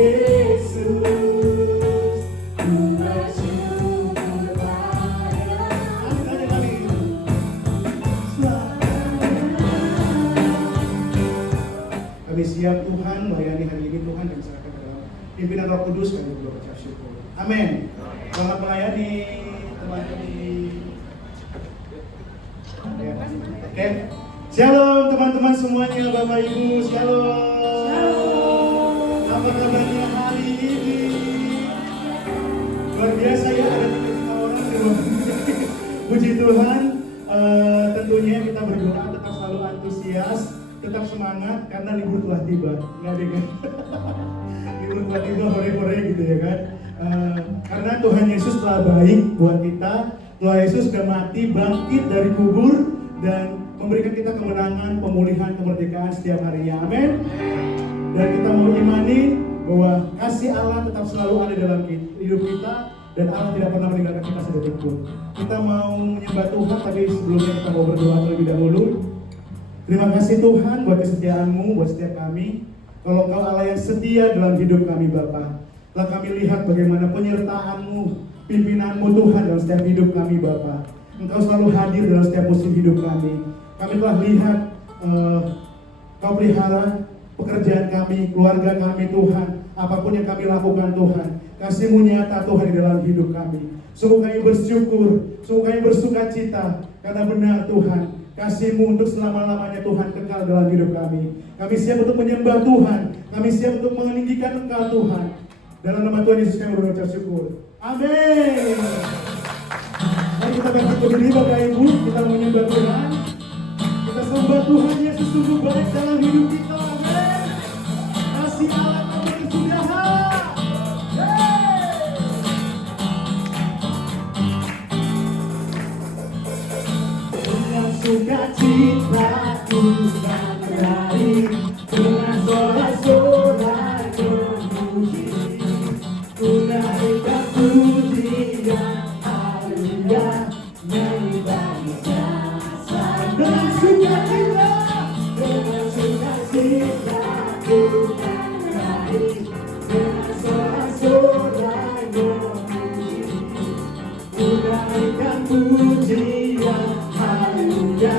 Yesus, ku bersyukur padamu. Kami siap Tuhan melayani hari ini Tuhan dan serahkan ke dalam pimpinan Roh Kudus kami berdoa syukur. Amin. Selamat melayani teman-teman. Oke. Shalom teman-teman semuanya, Bapak Ibu. Shalom. Apa kabarnya hari ini? Luar biasa ya, ada 3 orang. Puji Tuhan. Tentunya kita berdoa tetap selalu antusias, tetap semangat karena libur telah tiba. Nggak ada kan? Libur telah tiba, hore-hore gitu ya kan? Karena Tuhan Yesus telah baik buat kita. Tuhan Yesus sudah mati, bangkit dari kubur dan memberikan kita kemenangan, pemulihan, kemerdekaan setiap harinya. Amin. Dan kita mau imani bahwa kasih Allah tetap selalu ada dalam hidup kita dan Allah tidak pernah meninggalkan kita sedetik pun. Kita mau menyembah Tuhan, tapi sebelumnya kita mau berdoa terlebih dahulu. Terima kasih Tuhan buat kesetiaan-Mu, buat setiap kami. Kalau Engkau Allah yang setia dalam hidup kami Bapa. Telah kami lihat bagaimana penyertaan-Mu, pimpinan-Mu Tuhan dalam setiap hidup kami Bapa. Engkau selalu hadir dalam setiap musim hidup kami. Kami telah lihat Kau pelihara pekerjaan kami, keluarga kami Tuhan. Apapun yang kami lakukan Tuhan, kasih-Mu nyata Tuhan di dalam hidup kami. Sungguh kami bersyukur, sungguh kami bersuka cita. Karena benar Tuhan, kasih-Mu untuk selama-lamanya Tuhan kekal dalam hidup kami. Kami siap untuk menyembah Tuhan, kami siap untuk meninggikan Engkau Tuhan. Dalam nama Tuhan Yesus kami berdoa syukur. Amin. Mari kita bangkit berdiri Bapak Ibu, kita menyembah Tuhan. Kita sembah Tuhan Yesus sungguh baik dalam hidup kita. Amin. Kasih Allah tak berkesudahan. Dengan sukacita ku kan berakhir, dengan sorak-sorai memuji, ku naikkan pujian, haleluya, nyanyi bagi jasa. Dengan sukacita ku kan berakhir, dengan sorak-sorai memuji, ku naikkan pujian, haleluya,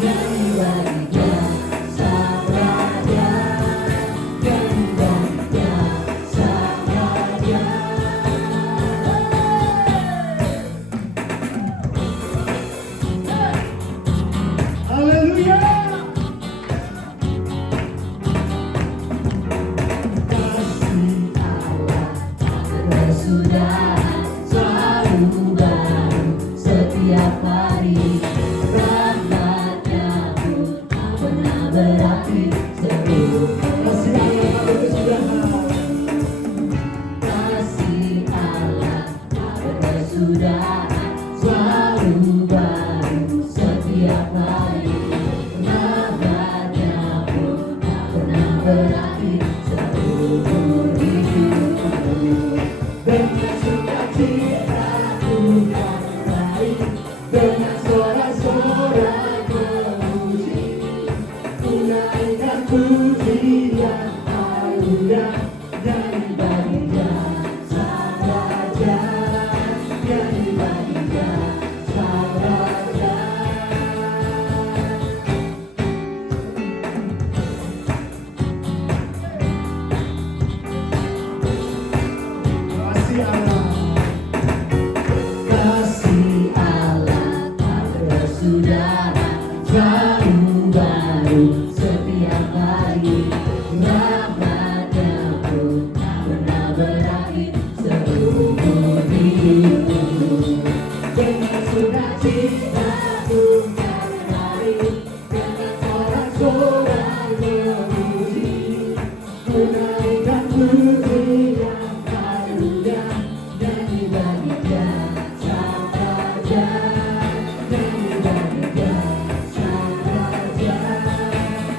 nyanyi bagi jasa Raja, nyanyi bagi jasa Raja. Haleluya. Kasih Allah bersudah selalu baru setiap hari. Rahmat-Nya pun tak pernah berakhir seluruh. Kasih Allah tak berkesudahan. Kasih Allah tak berkesudahan, selalu baru setiap hari. Rahmat-Nya pun tak pernah berakhir seluruh hidupku. Dengan sukacita ku kan berakhir, dengan sorak-sorai memuji, ku naikkan pujian, haleluya, nyanyi bagi jasa Raja, nyanyi bagi jasa Raja. Kasih Allah. Kasih Allah tak bersudahan, selalu baru setiap hari. Rahmat-Nya pun tak pernah berakhir seumur hidupku. Dengan sukacita ku kan berakhir, dengan sorak-sorai memuji, ku naikkan pujian, haleluya, nyanyi bagi jasa Raja, nyanyi bagi jasa Raja.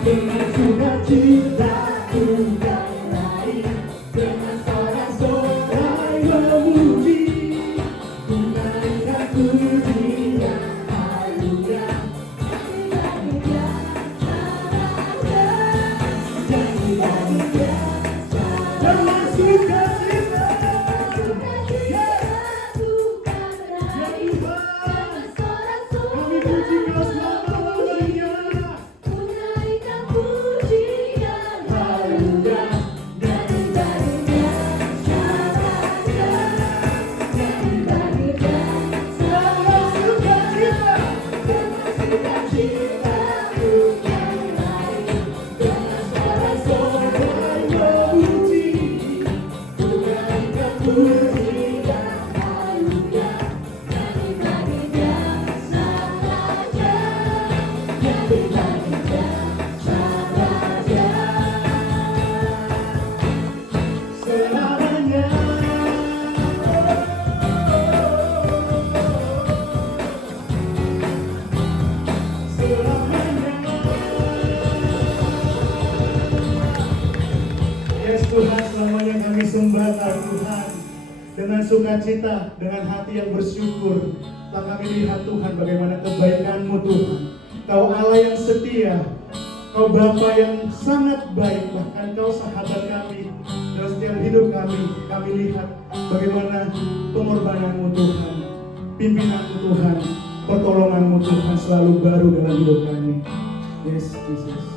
Dengan sukacita ku kan berakhir, dengan sorak-sorai memuji, ku naikkan pujian, haleluya, nyanyi bagi jasa Raja, nyanyi bagi jasa Raja. sukacita. Kami puji Kau selama-lamanya. Haleluya. Selalu sukacita. Selamanya. Yes Tuhan, selamanya kami sembah Kau Tuhan dengan sukacita, dengan hati yang bersyukur. Telah kami lihat Tuhan bagaimana kebaikan-Mu Tuhan. Kau Allah yang setia, Kau Bapa yang sangat baik, bahkan Kau sahabat kami. Dalam setiap hidup kami lihat bagaimana pengorbanan-Mu Tuhan, pimpinan-Mu Tuhan, pertolongan-Mu Tuhan selalu baru dalam hidup kami. Yes, Jesus.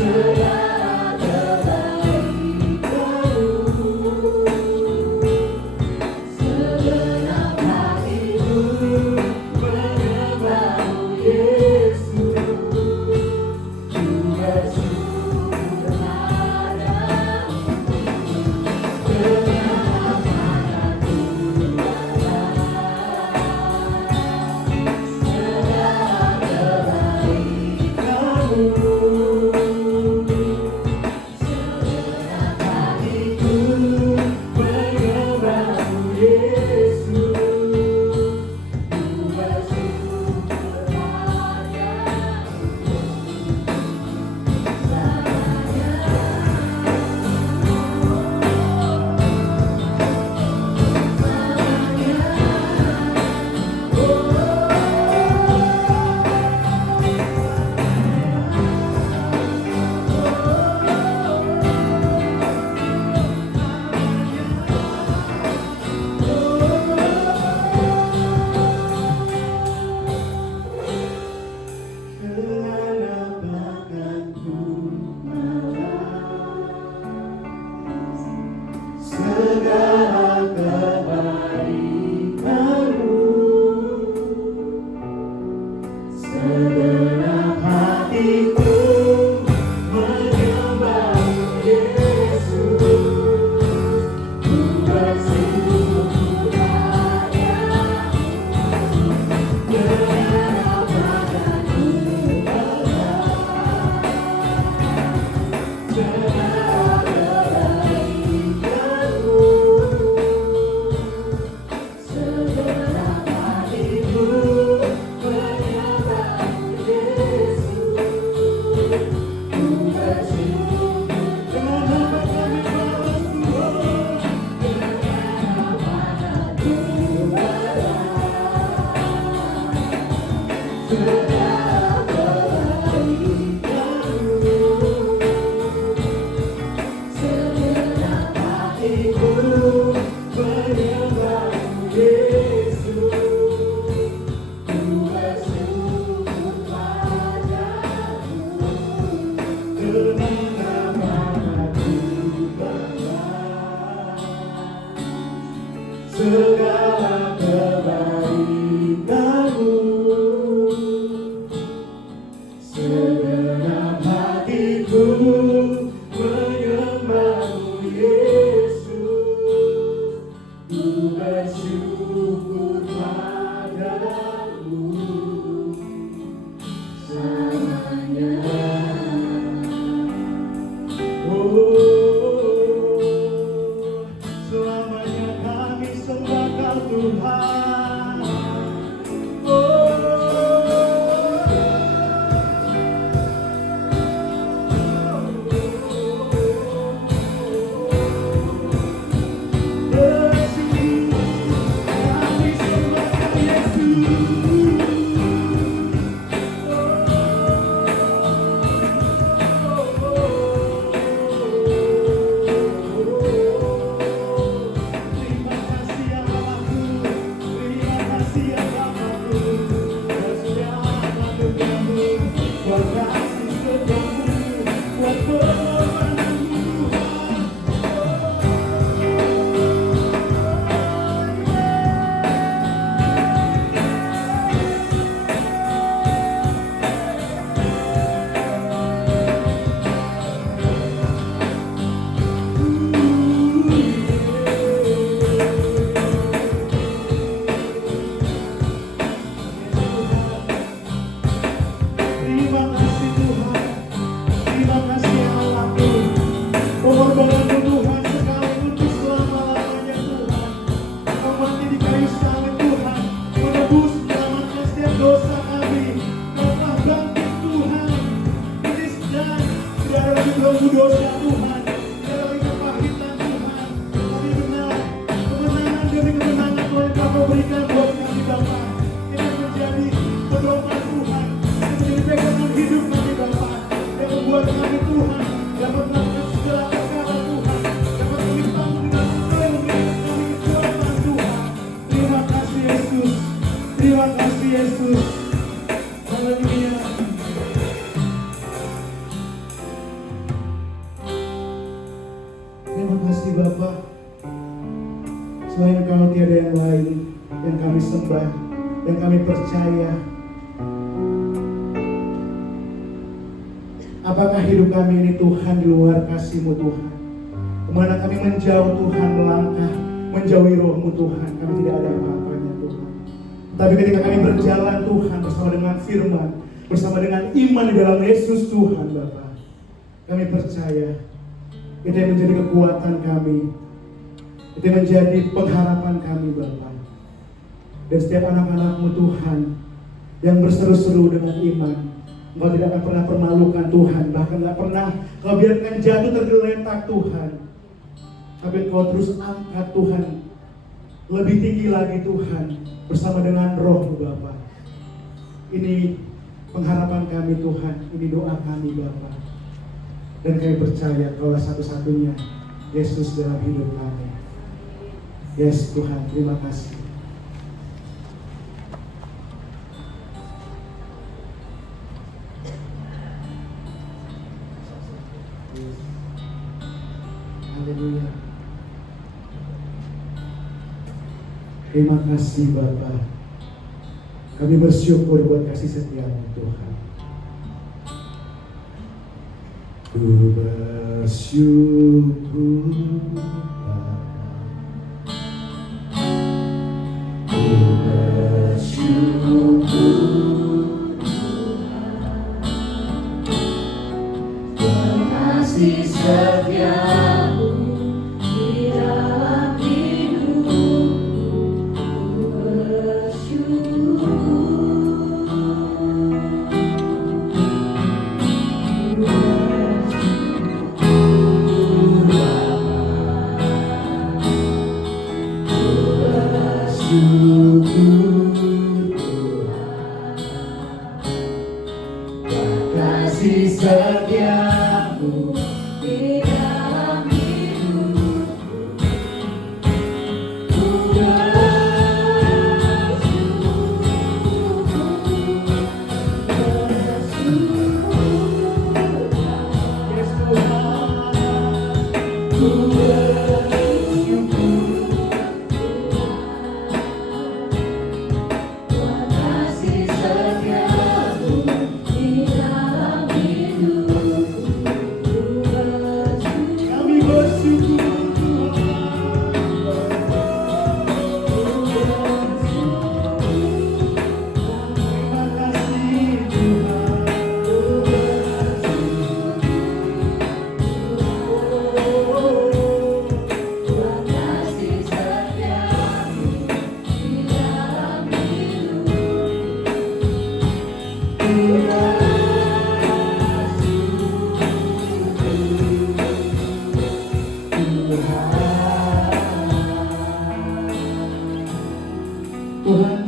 Segala Segenap hatiku menyembah Yesus, ku bersyukur padamu. Segenap hatiku segala kebaikanmu. Segenap hatiku menyembah Yesus, ku bersyukur. Dengan apa kami balas Tuhan, dengan hatiku segala kebaikanmu. Segenap hatiku menyembah Yesus, ku bersyukur padamu. Dengan hatiku segala kebaikanmu. Segenap hatiku menyembahmu Yesus, ku bersyukur padamu selamanya. Selamanya kami sembah Kau Tuhan. Kami sembah Kau Terima kasih ya Bapakku, terima kasih ya Bapakku, buat segala kebaikanmu, buat kasih setiamu, buat pengorbananmu Tuhan. Terima kasih Tuhan, terima kasih ya Allahku, pengorbananmu Tuhan sekali untuk selama-lamanya Tuhan. Kau mati di kayu salib Tuhan, menebus menyelamatkan setiap dosa kami. Kau telah bangkit Tuhan, tulis dan tidak ada lagi belenggu dosa Tuhan, tidak ada lagi kepahitan Tuhan. Kami benar, kemenangan demi kemenangan Tuhan Kau berikan buat kami Bapa. Ini menjadi pedoman Tuhan, menjadi pegangan hidup kami Bapa, yang membuat kami Tuhan dapat melakukan segala perkara Tuhan, dapat melimpahmu dengan segala yang memberikan kami kekuatan Tuhan. Terima kasih Yesus, terima kasih Yesus. Haleluya. Terima kasih Bapa. Selain Kau tiada yang lain yang kami sembah, yang kami percaya. Apakah hidup kami ini Tuhan di luar kasih-Mu Tuhan? Kemana kami menjauh Tuhan, melangkah menjauhi Roh-Mu Tuhan, kami tidak ada apa-apanya Tuhan. Tapi ketika kami berjalan Tuhan bersama dengan firman, bersama dengan iman di dalam Yesus Tuhan Bapa, kami percaya itu yang menjadi kekuatan kami, itu yang menjadi pengharapan kami Bapa. Dan setiap anak-anak-Mu Tuhan yang berseru-seru dengan iman, Engkau tidak akan pernah permalukan Tuhan, bahkan tidak pernah Kau biarkan jatuh tergeletak Tuhan. Tapi Engkau terus angkat Tuhan, lebih tinggi lagi Tuhan, bersama dengan Roh-Mu Bapa. Ini pengharapan kami Tuhan, ini doa kami Bapa. Dan kami percaya Kaulah satu-satunya Yesus dalam hidup kami. Yes Tuhan, terima kasih. Haleluya. Terima kasih Bapa. Kami bersyukur buat kasih setia-Mu Tuhan. Ku bersyukur Bapa. Ku bersyukur Tuhan, kasih setia-Mu di dalam hidupku. Ku bersyukur kasih setia-Mu di dalam hidupku. Ku Tuhan,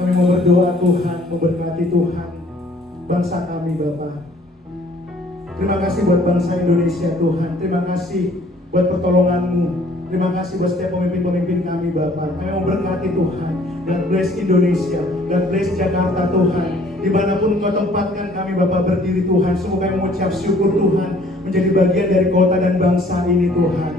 kami mau berdoa Tuhan, memberkati Tuhan bangsa kami Bapa. Terima kasih buat bangsa Indonesia Tuhan, terima kasih buat pertolongan-Mu, terima kasih buat setiap pemimpin-pemimpin kami Bapa. Kami mau berkati Tuhan, God bless Indonesia, God bless Jakarta Tuhan. Dimanapun Engkau tempatkan kami Bapa berdiri Tuhan, sungguh kami mengucap syukur Tuhan, menjadi bagian dari kota dan bangsa ini Tuhan.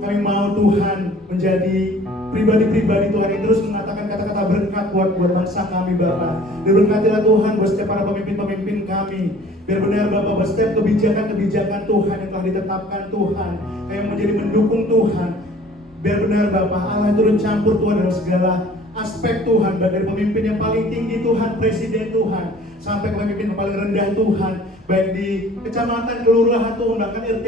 Kami mau Tuhan menjadi pribadi-pribadi Tuhan yang terus mengatakan kata-kata berkat buat bangsa kami Bapa. Diberkatilah Tuhan buat setiap para pemimpin-pemimpin kami. Biar benar Bapa buat setiap kebijakan-kebijakan Tuhan yang telah ditetapkan Tuhan, yang menjadi mendukung Tuhan. Biar benar Bapa Allah turun campur Tuhan dalam segala aspek Tuhan, baik dari pemimpin yang paling tinggi Tuhan, presiden Tuhan, sampai ke pemimpin yang paling rendah Tuhan, baik di kecamatan, kelurahan Tuhan, bahkan RT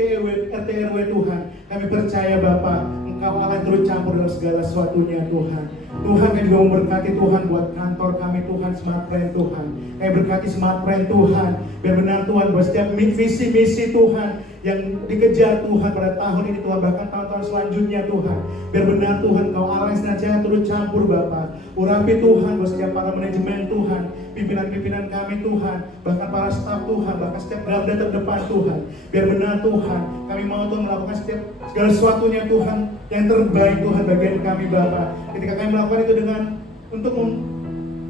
RW Tuhan. Kami percaya Bapa, Engkau Allah turut campur dalam segala sesuatunya Tuhan. Tuhan, kami juga memberkati Tuhan buat kantor kami Tuhan, Smart Friend Tuhan. Kami berkati Smart Friend Tuhan, biar benar Tuhan buat setiap visi misi Tuhan yang dikejar Tuhan pada tahun ini Tuhan, bahkan tahun-tahun selanjutnya Tuhan. Biar benar Tuhan, Kau Allah yang senantiasa turut campur Bapa. Urapi Tuhan buat setiap para manajemen Tuhan, pimpinan-pimpinan kami Tuhan, bahkan para staf Tuhan, bahkan setiap garda terdepan Tuhan. Biar benar Tuhan, kami mau Tuhan melakukan setiap segala sesuatunya Tuhan yang terbaik Tuhan bagian kami Bapa. Ketika kami melakukan itu dengan untuk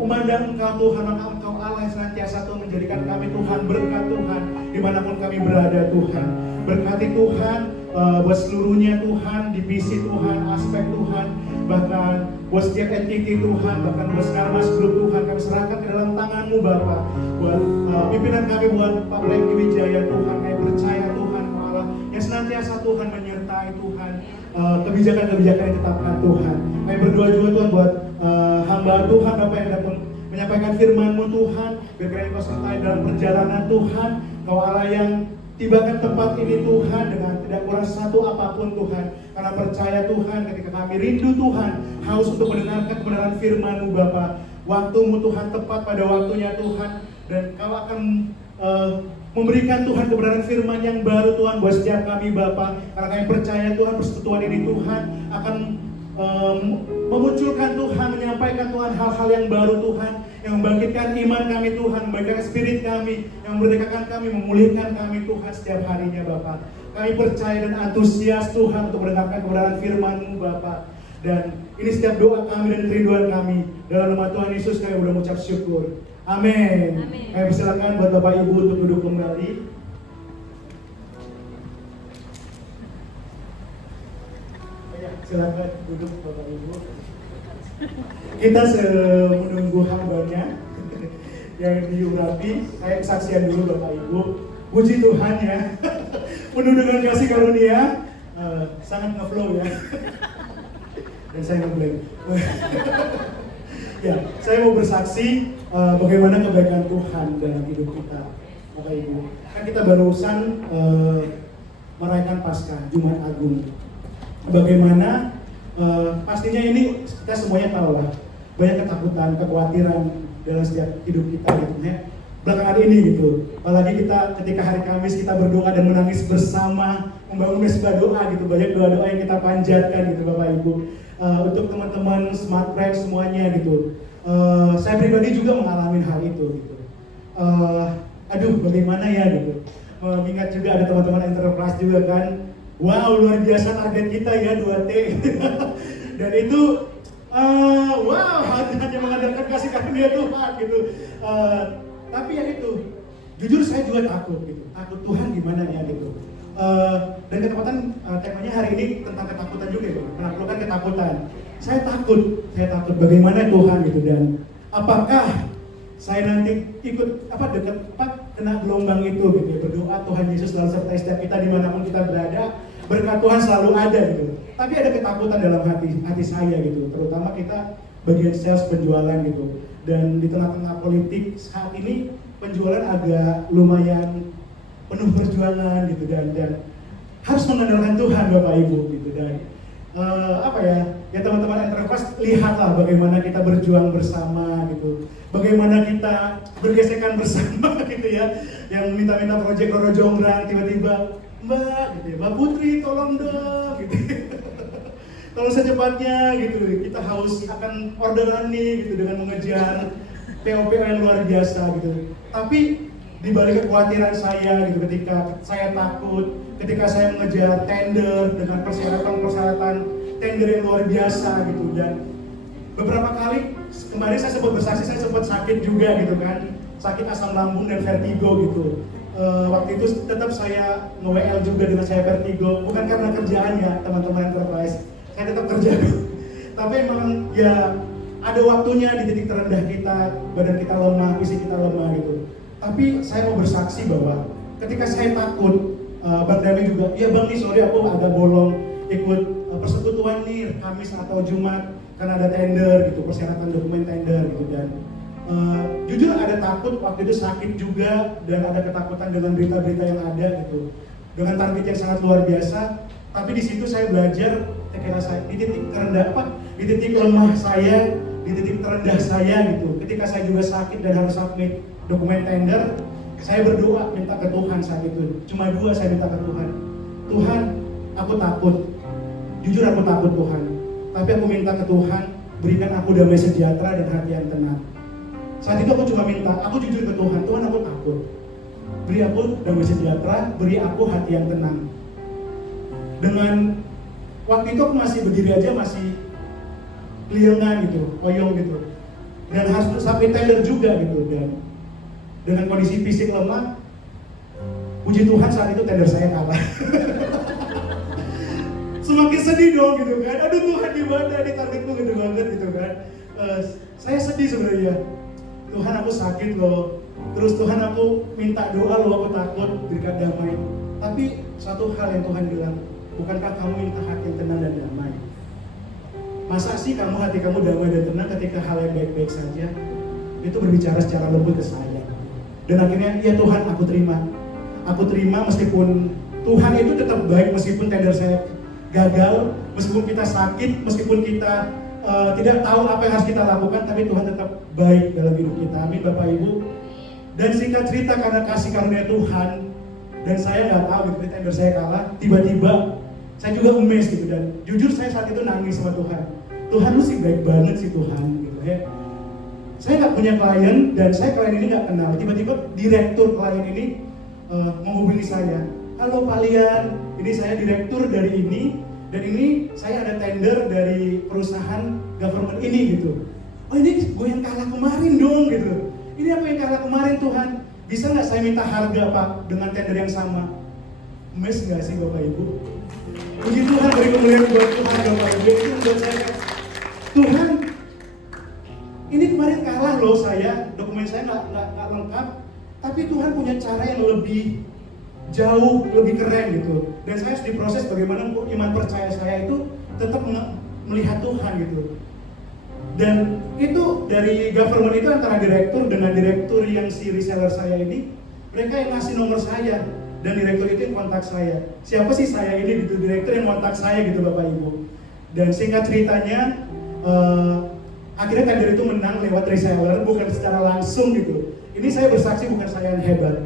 memandang Engkau Tuhan, maka Engkau Allah yang senantiasa Tuhan menjadikan kami Tuhan berkat Tuhan dimanapun kami berada Tuhan. Berkati Tuhan buat seluruhnya Tuhan, divisi Tuhan, aspek Tuhan, bahkan buat setiap entiti Tuhan, bahkan buat Sinarmas Group Tuhan, kami serahkan ke dalam tangan-Mu Bapa. Buat pimpinan kami, buat Pak Franky Wijaya Tuhan, kami percaya Tuhan Allah yang senantiasa Tuhan menyertai Tuhan kebijakan-kebijakan yang ditetapkan Tuhan. Kami berdoa juga Tuhan buat hamba Tuhan Bapak yang dapat menyampaikan firman-Mu Tuhan. Biar Kau sertai dalam perjalanan Tuhan, Kau Allah yang tibakan tempat ini Tuhan dengan tidak kurang satu apapun Tuhan. Karena percaya Tuhan, ketika kami rindu Tuhan, haus untuk mendengarkan kebenaran firman-Mu Bapa. Waktu-Mu Tuhan tepat pada waktunya Tuhan, dan Kau akan memberikan Tuhan kebenaran firman yang baru Tuhan buat setiap kami Bapa. Karena kami percaya Tuhan persekutuan ini Tuhan akan memunculkan Tuhan, menyampaikan Tuhan hal-hal yang baru Tuhan, yang membangkitkan iman kami Tuhan, membangkitkan spirit kami, yang memerdekakan kami, memulihkan kami Tuhan setiap harinya Bapa. Kami percaya dan antusias Tuhan untuk mendengarkan kebenaran firman-Mu Bapa. Dan ini setiap doa kami dan kerinduan kami. Dalam nama Tuhan Yesus kami sudah mengucap syukur. Amin. Kami persilakan buat Bapak Ibu untuk duduk kembali. Silakan duduk Bapak Ibu. Kita menunggu hambanya yang diurapi. Saya kesaksian dulu Bapak Ibu. Puji Tuhan ya. Penuh dengan kasih karunia, sangat ngeflow ya. Dan saya ngeblame. Ya, saya mau bersaksi bagaimana kebaikan Tuhan dalam hidup kita, Bapak Ibu. Kan kita barusan merayakan Paskah, Jumat Agung. Bagaimana pastinya ini kita semuanya tahu lah, banyak ketakutan, kekhawatiran dalam setiap hidup kita gitu ya. Belakangan ini gitu, apalagi kita ketika hari Kamis kita berdoa dan menangis bersama, membangun mesbah doa gitu, banyak doa-doa yang kita panjatkan gitu Bapak Ibu. Untuk teman-teman Smart Friends semuanya gitu, saya pribadi juga mengalami hal itu gitu. Aduh bagaimana ya gitu, mengingat juga ada teman-teman Enterprise juga kan, wow luar biasa target kita ya 2T. Dan itu wow hanya mengandalkan kasih karunia Tuhan gitu. Tapi ya itu, jujur saya juga takut gitu, takut Tuhan gimana ya gitu. Dan ketakutan temanya hari ini tentang ketakutan juga ya, menaklukkan ketakutan. Saya takut bagaimana Tuhan gitu, dan apakah saya nanti ikut kena gelombang itu gitu ya, berdoa Tuhan Yesus selalu sertai setiap kita dimanapun kita berada, berkat Tuhan selalu ada gitu. Tapi ada ketakutan dalam hati saya gitu, terutama kita bagian sales penjualan gitu. Dan di tengah-tengah politik saat ini penjualan agak lumayan penuh perjuangan gitu, dan harus mengandalkan Tuhan Bapak Ibu gitu. Dan ya teman-teman Enterprise, lihatlah bagaimana kita berjuang bersama gitu, bagaimana kita bergesekan bersama gitu ya, yang minta-minta proyek Roro Jonggrang tiba-tiba Mbak gitu ya, Mbak Putri tolong dong gitu. Tolong secepatnya gitu, kita haus akan orderan nih gitu, dengan mengejar PO yang luar biasa gitu. Tapi di balik kekhawatiran saya gitu, ketika saya takut, ketika saya mengejar tender dengan persyaratan tender yang luar biasa gitu, dan beberapa kali kemarin saya sempat bersaksi, saya sempat sakit juga gitu kan, sakit asam lambung dan vertigo gitu. Waktu itu tetap saya nge-WL juga dengan saya vertigo, bukan karena kerjaan ya teman-teman Enterprise, saya tetap kerja. Tapi emang ya ada waktunya di titik terendah kita, badan kita lemah, fisik kita lemah gitu. Tapi saya mau bersaksi bahwa ketika saya takut, Bang Dami juga, ya Bang nih sorry aku agak bolong ikut persekutuan nih Kamis atau Jumat karena ada tender gitu, persyaratan dokumen tender gitu. Dan jujur ada takut, waktu itu sakit juga, dan ada ketakutan dengan berita-berita yang ada gitu, dengan target yang sangat luar biasa. Tapi di situ saya belajar, saya di titik terendah di titik lemah saya, di titik terendah saya gitu. Ketika saya juga sakit dan harus submit dokumen tender, saya berdoa minta ke Tuhan saat itu. Cuma dua saya minta ke Tuhan. Tuhan, aku takut. Jujur aku takut Tuhan. Tapi aku minta ke Tuhan, berikan aku damai sejahtera dan hati yang tenang. Saat itu aku cuma minta, aku jujur ke Tuhan, Tuhan aku takut. Beri aku damai sejahtera, beri aku hati yang tenang. Dengan waktu itu aku masih berdiri aja, masih keliengan gitu, oyong gitu. Dan harus sampai tender juga gitu, dan dengan kondisi fisik lemah, puji Tuhan saat itu tender saya kalah. Semakin sedih dong gitu kan, aduh Tuhan gimana, ini targetku gede banget gitu kan. Saya sedih sebenarnya, Tuhan aku sakit loh, terus Tuhan aku minta doa loh, aku takut, berikan damai. Tapi satu hal yang Tuhan bilang, bukankah kamu minta hati yang tenang dan damai? Masa sih kamu hati kamu damai dan tenang ketika hal yang baik-baik saja? Itu berbicara secara lembut ke saya. Dan akhirnya, ya Tuhan aku terima meskipun Tuhan itu tetap baik, meskipun tender saya gagal, meskipun kita sakit, meskipun kita tidak tahu apa yang harus kita lakukan, tapi Tuhan tetap baik dalam hidup kita. Amin Bapak Ibu. Dan singkat cerita, karena kasih karunia Tuhan, dan saya nggak tahu gitu, tender saya kalah, tiba-tiba saya juga amazed gitu, dan jujur saya saat itu nangis sama Tuhan. Tuhan lu sih baik banget sih Tuhan gitu ya. Saya nggak punya klien, dan saya klien ini nggak kenal. Tiba-tiba direktur klien ini menghubungi saya. Halo Pak Lian, ini saya direktur dari ini, dan ini saya ada tender dari perusahaan government ini gitu. Oh ini gue yang kalah kemarin dong gitu. Ini apa yang kalah kemarin Tuhan? Bisa nggak saya minta harga Pak dengan tender yang sama? Mes nggak sih Bapak Ibu? Puji Tuhan, beri kemuliaan buat Tuhan Bapak Ibu. Itu buat saya, Tuhan ini kemarin kalah loh saya, dokumen saya nggak lengkap, tapi Tuhan punya cara yang lebih jauh, lebih keren gitu. Dan saya harus diproses bagaimana iman percaya saya itu tetap melihat Tuhan gitu. Dan itu dari government itu antara direktur dengan direktur yang si reseller saya ini, mereka yang ngasih nomor saya. Dan direktur itu yang kontak saya. Siapa sih saya ini gitu, direktur yang kontak saya gitu Bapak Ibu. Dan singkat ceritanya, akhirnya tender itu menang lewat reseller, bukan secara langsung gitu. Ini saya bersaksi, bukan saya yang hebat.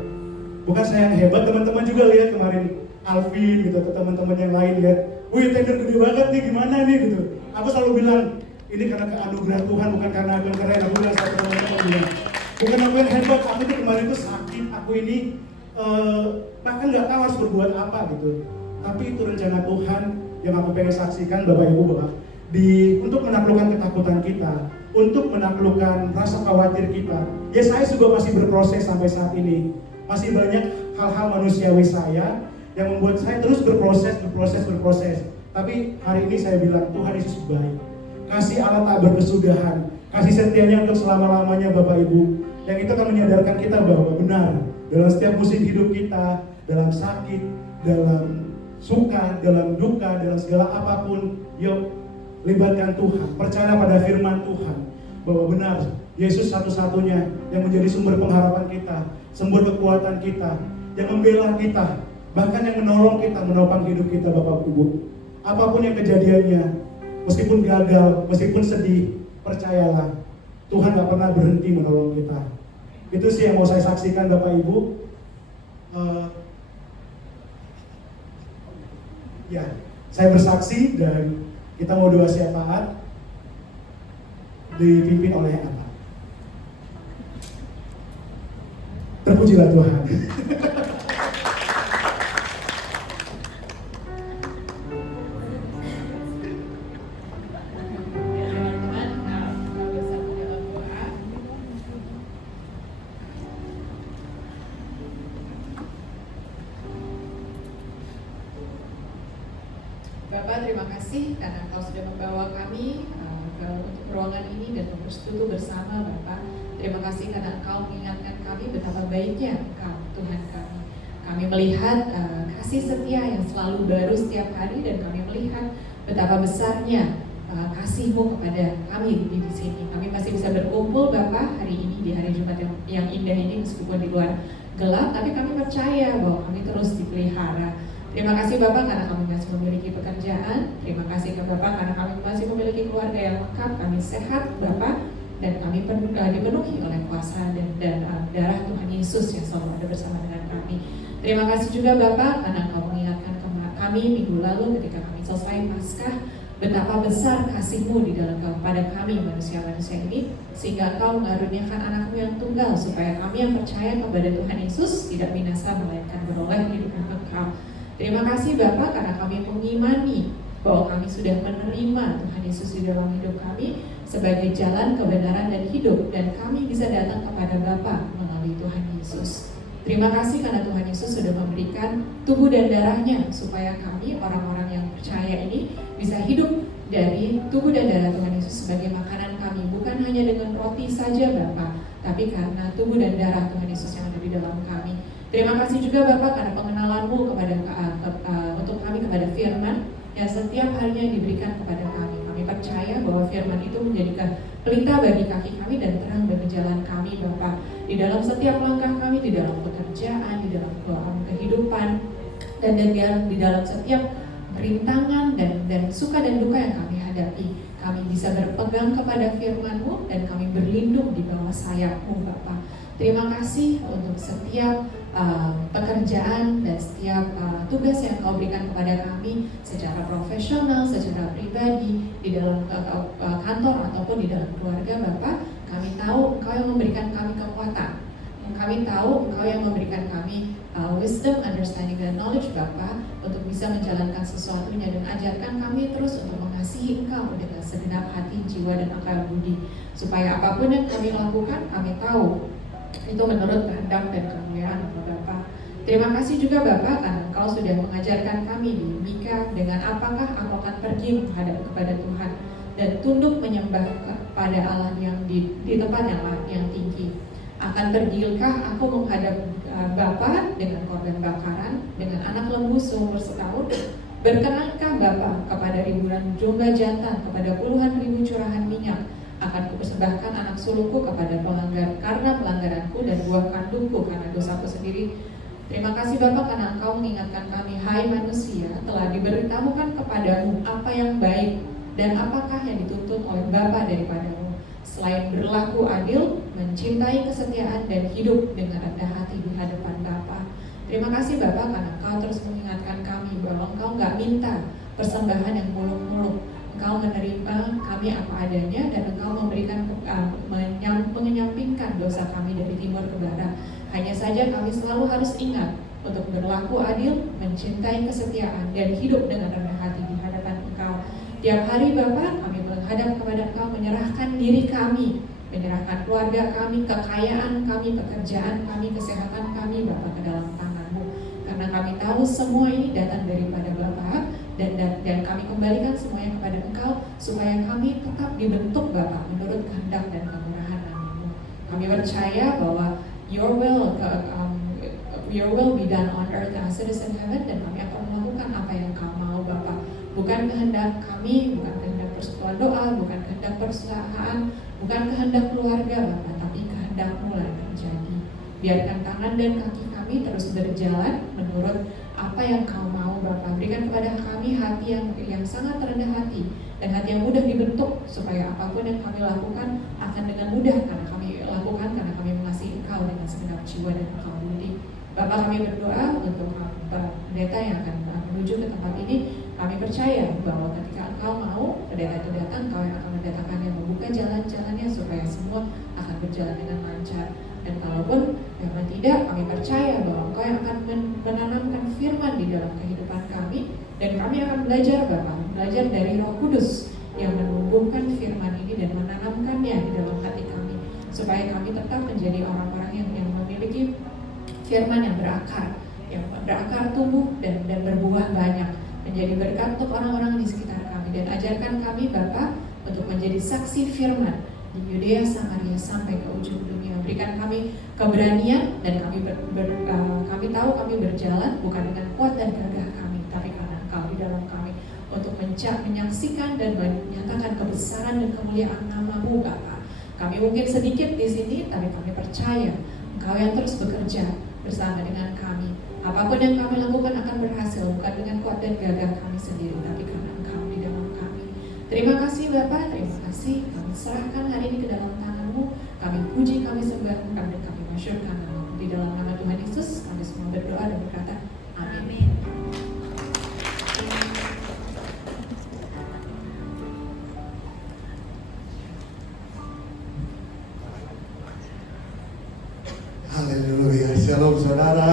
Bukan saya yang hebat, teman-teman juga lihat kemarin Alvin gitu, atau teman-teman yang lain lihat, wih tender gede banget nih, gimana nih gitu. Aku selalu bilang, ini karena keanugerah Tuhan, bukan karena aku yang keren. Aku bilang sama teman-teman bilang, bukan aku yang hebat, aku tuh kemarin tuh sakit, aku ini bahkan nggak tahu harus berbuat apa gitu. Tapi itu rencana Tuhan yang aku pengen saksikan Bapak Ibu bahwa untuk menaklukkan ketakutan kita, untuk menaklukkan rasa khawatir kita. Ya saya juga masih berproses sampai saat ini. Masih banyak hal-hal manusiawi saya yang membuat saya terus berproses. Tapi hari ini saya bilang Tuhan Yesus baik. Kasih Allah tak berkesudahan, kasih setianya untuk selama-lamanya Bapak Ibu. Yang itu akan menyadarkan kita bahwa benar dalam setiap musim hidup kita, dalam sakit, dalam suka, dalam duka, dalam segala apapun, yuk libatkan Tuhan, percaya pada firman Tuhan bahwa benar Yesus satu-satunya yang menjadi sumber pengharapan kita, sumber kekuatan kita, yang membela kita, bahkan yang menolong kita, menopang hidup kita Bapak Ibu. Apapun yang kejadiannya, meskipun gagal, meskipun sedih, percayalah Tuhan gak pernah berhenti menolong kita. Itu sih yang mau saya saksikan Bapak Ibu. Ya, saya bersaksi dan kita mau doa syafaat dipimpin oleh Ana. Terpujilah Tuhan. Bapak, terima kasih karena Engkau sudah membawa kami untuk ruangan ini dan bersekutu bersama Bapak. Terima kasih karena Engkau mengingatkan kami betapa baiknya Engkau, Tuhan kami. Kami melihat kasih setia yang selalu baru setiap hari dan kami melihat betapa besarnya kasih-Mu kepada kami di sini. Kami masih bisa berkumpul Bapak hari ini di hari Jumat yang indah ini meskipun di luar gelap, tapi kami percaya bahwa kami terus dipelihara. Terima kasih Bapak karena kami masih memiliki pekerjaan. Terima kasih ke Bapak karena kami masih memiliki keluarga yang lengkap. Kami sehat Bapak dan kami dipenuhi oleh kuasa dan darah Tuhan Yesus yang selalu ada bersama dengan kami. Terima kasih juga Bapak karena Engkau mengingatkan kami minggu lalu ketika kami selesai Paskah betapa besar kasih-Mu di dalam kepada kami manusia-manusia ini, sehingga Engkau mengaruniakan anak-Mu yang tunggal supaya kami yang percaya kepada Tuhan Yesus tidak binasa melainkan beroleh hidup yang kekal. Terima kasih Bapak karena kami mengimani bahwa kami sudah menerima Tuhan Yesus di dalam hidup kami sebagai jalan kebenaran dan hidup, dan kami bisa datang kepada Bapa melalui Tuhan Yesus. Terima kasih karena Tuhan Yesus sudah memberikan tubuh dan darahnya supaya kami orang-orang yang percaya ini bisa hidup dari tubuh dan darah Tuhan Yesus sebagai makanan kami, bukan hanya dengan roti saja Bapa, tapi karena tubuh dan darah Tuhan Yesus yang ada di dalam kami. Terima kasih juga Bapak karena pengenalan-Mu kepada untuk kami kepada firman yang setiap harinya diberikan kepada kami. Kami percaya bahwa firman itu menjadi pelita bagi kaki kami dan terang bagi jalan kami Bapak. Di dalam setiap langkah kami, di dalam pekerjaan, di dalam kehidupan, dan di dalam setiap rintangan dan suka dan duka yang kami hadapi. Kami bisa berpegang kepada firman-Mu dan kami berlindung di bawah sayap-Mu Bapak. Terima kasih untuk setiap pekerjaan dan setiap tugas yang Kau berikan kepada kami secara profesional, secara pribadi, di dalam kantor ataupun di dalam keluarga Bapak. Kami tahu Engkau yang memberikan kami kekuatan. Kami tahu Engkau yang memberikan kami wisdom, understanding, dan knowledge Bapak untuk bisa menjalankan sesuatunya, dan ajarkan kami terus untuk mengasihi Engkau dengan segenap hati, jiwa, dan akal budi, supaya apapun yang kami lakukan kami tahu itu menurut kehendak dan kemuliaan Bapak. Terima kasih juga Bapak karena Engkau sudah mengajarkan kami di Mika dengan apakah aku akan pergi menghadap kepada Tuhan. dan tunduk menyembah kepada Allah yang di tempat yang tinggi. Akan berdilkah aku menghadap Bapa dengan korban bakaran, dengan anak lembu seumur setahun? Berkenankah Bapa kepada ribuan domba jantan, kepada puluhan ribu curahan minyak? Akan kupersembahkan anak sulungku kepada pelanggar karena pelanggaranku, dan buah kandungku karena dosaku sendiri. Terima kasih Bapa karena Engkau mengingatkan kami, hai manusia, telah diberitahukan kepadamu apa yang baik dan apakah yang dituntut oleh Bapa daripadamu, selain berlaku adil, mencintai kesetiaan, dan hidup dengan rendah hati di hadapan Bapa. Terima kasih Bapa karena Engkau terus mengingatkan kami bahwa Engkau nggak minta persembahan yang muluk-muluk. Engkau menerima kami apa adanya, dan Engkau memberikan menyampingkan dosa kami dari timur ke barat. Hanya saja kami selalu harus ingat untuk berlaku adil, mencintai kesetiaan, dan hidup dengan rendah hati di hadapan Engkau. Tiap hari Bapa, kami menghadap kepada Engkau, menyerahkan diri kami, menyerahkan keluarga kami, kekayaan kami, pekerjaan kami, kesehatan kami Bapa ke dalam tangan-Mu. Karena kami tahu semua ini datang daripada Bapa, dan kami kembalikan semuanya kepada Engkau, supaya kami tetap dibentuk Bapa menurut kehendak dan kemurahan nama-Mu. Kami percaya bahwa Your will be done on earth as it is in heaven, dan kami akan melakukan apa yang Engkau mau Bapa. Bukan kehendak kami, bukan kehendak persekutuan doa, bukan kehendak perusahaan, bukan kehendak keluarga Bapa, tapi kehendak-Mu lah yang terjadi. Biarkan tangan dan kaki kami terus berjalan menurut apa yang Kau mau Bapa. Berikan kepada kami hati yang sangat rendah hati, dan hati yang mudah dibentuk, supaya apapun yang kami lakukan akan dengan mudah karena kami lakukan karena kami mengasihi Engkau dengan segenap jiwa dan akal budi. Bapa, kami berdoa untuk pendeta yang akan menuju ke tempat ini. Kami percaya bahwa ketika Engkau mau, pendeta itu datang, Engkau yang akan mendatangkannya, membuka jalan-jalannya supaya semua akan berjalan dengan lancar. Dan kalaupun memang tidak, kami percaya bahwa Engkau yang akan menanamkan firman di dalam kehidupan kami, dan kami akan belajar Bapa, belajar dari Roh Kudus yang menumbuhkan firman ini dan menanamkannya di dalam hati kami, supaya kami tetap menjadi orang-orang yang memiliki firman yang berakar tumbuh dan berbuah banyak, menjadi berkat untuk orang-orang di sekitar kami. Dan ajarkan kami Bapa untuk menjadi saksi firman di Yudea, Samaria, sampai ke ujung dunia. Berikan kami keberanian, dan kami tahu kami berjalan bukan dengan kuat dan gagah kami, tapi karena Engkau di dalam kami, untuk menyaksikan dan menyatakan kebesaran dan kemuliaan nama-Mu Bapa. Kami mungkin sedikit di sini, tapi kami percaya Engkau yang terus bekerja bersama dengan kami. Apapun yang kami lakukan akan berhasil, bukan dengan kuat dan gagah kami sendiri, tapi karena Engkau di dalam kami. Terima kasih Bapa, terima kasih. Kami serahkan hari ini ke dalam tangan-Mu. Kami puji, kami sembah, dan kami masyurkan nama-Mu. Di dalam nama Tuhan Yesus, kami semua berdoa dan berkata, amin. Haleluya, shalom saudara.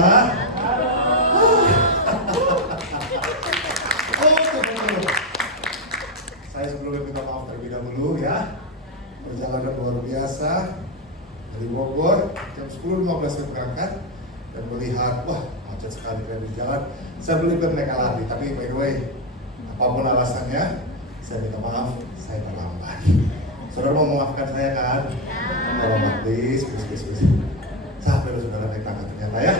Saya sebelumnya minta maaf terlebih dahulu ya. Perjalanan luar biasa dari Bogor jam 10.15 saya berangkat, dan melihat wah macet sekali di jalan. Saya beli naik lari, tapi by the way apapun alasannya saya minta maaf, saya terlambat. Saudara mau memaafkan saya kan? Terlambat, please. Sampai lo saudara naik tangga ternyata ya.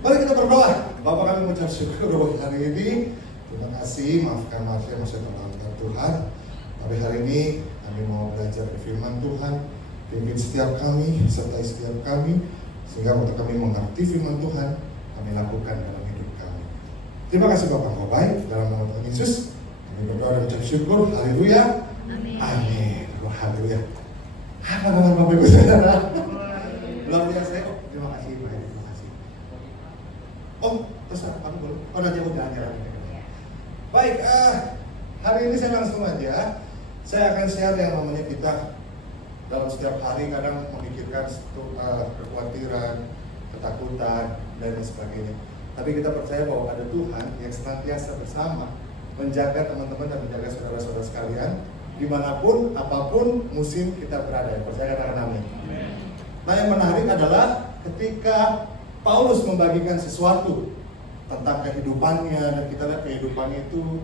Mari kita berdoa. Bapak, kami mengucap syukur buat hari ini. Terima kasih, maafkan saya masih terlambat Tuhan. Tapi hari ini kami mau belajar firman Tuhan. Pimpin setiap kami, sertai setiap kami, sehingga untuk kami mengerti firman Tuhan, kami lakukan dalam hidup kami. Terima kasih Bapak, Engkau baik. Dalam nama Tuhan Yesus kami berdoa dan mengucap syukur. Haleluya. Amin. Amin. Haleluya. Apa kabar Bapak Ibu Saudara? Luar biasa ya. Terima kasih, baik. Terima kasih. Om, terserah kamu boleh. Oh, nanti aku jalan-jalan. Baik, hari ini saya langsung aja. Saya akan share yang namanya kita dalam setiap hari kadang memikirkan kekhawatiran, ketakutan, dan lain sebagainya. Tapi kita percaya bahwa ada Tuhan yang senantiasa bersama, menjaga teman-teman dan menjaga saudara-saudara sekalian, dimanapun, apapun musim kita berada. Percaya katakan amin. Nah, yang menarik adalah ketika Paulus membagikan sesuatu tentang kehidupannya, dan kita lihat kehidupannya itu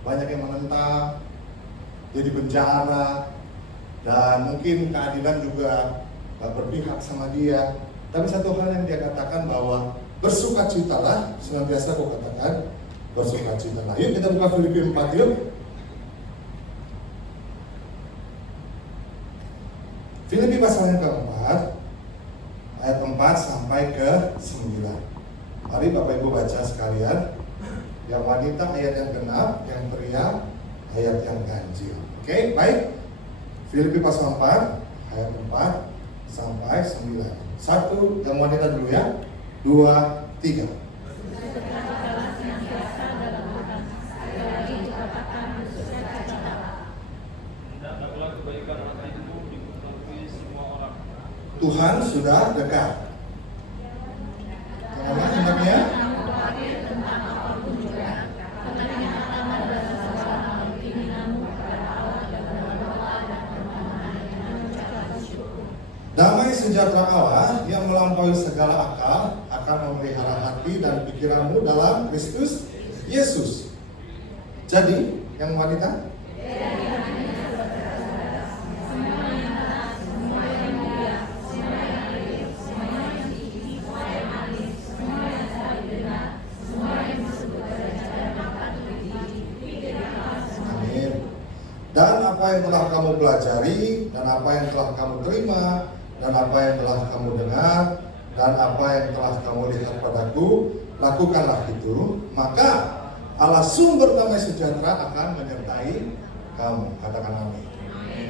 banyak yang menentang, dia di penjara, dan mungkin keadilan juga gak berpihak sama dia. Tapi satu hal yang dia katakan bahwa bersukacitalah, senantiasa kau katakan bersukacitalah. Yuk kita buka Filipi 4 yuk. Filipi pasal yang keempat, ayat 4 sampai ke 9. Mari Bapak Ibu baca sekalian. Yang wanita ayat yang genap, yang pria ayat yang ganjil. Oke, baik. Filipi pasal 4, ayat 4 sampai 9. Satu, yang wanita dulu ya. 2, 3. Tuhan sudah dekat. Jangan hendaknya damai sejahtera Allah yang melampaui segala akal akan memelihara hati dan pikiranmu dalam Kristus Yesus. Jadi, yang wanita? Dan apa yang telah kamu pelajari, dan apa yang telah kamu terima, dan apa yang telah kamu dengar, dan apa yang telah kamu lihat padaku, lakukanlah itu, maka Allah sumber damai sejahtera akan menyertai kamu. Katakan amin.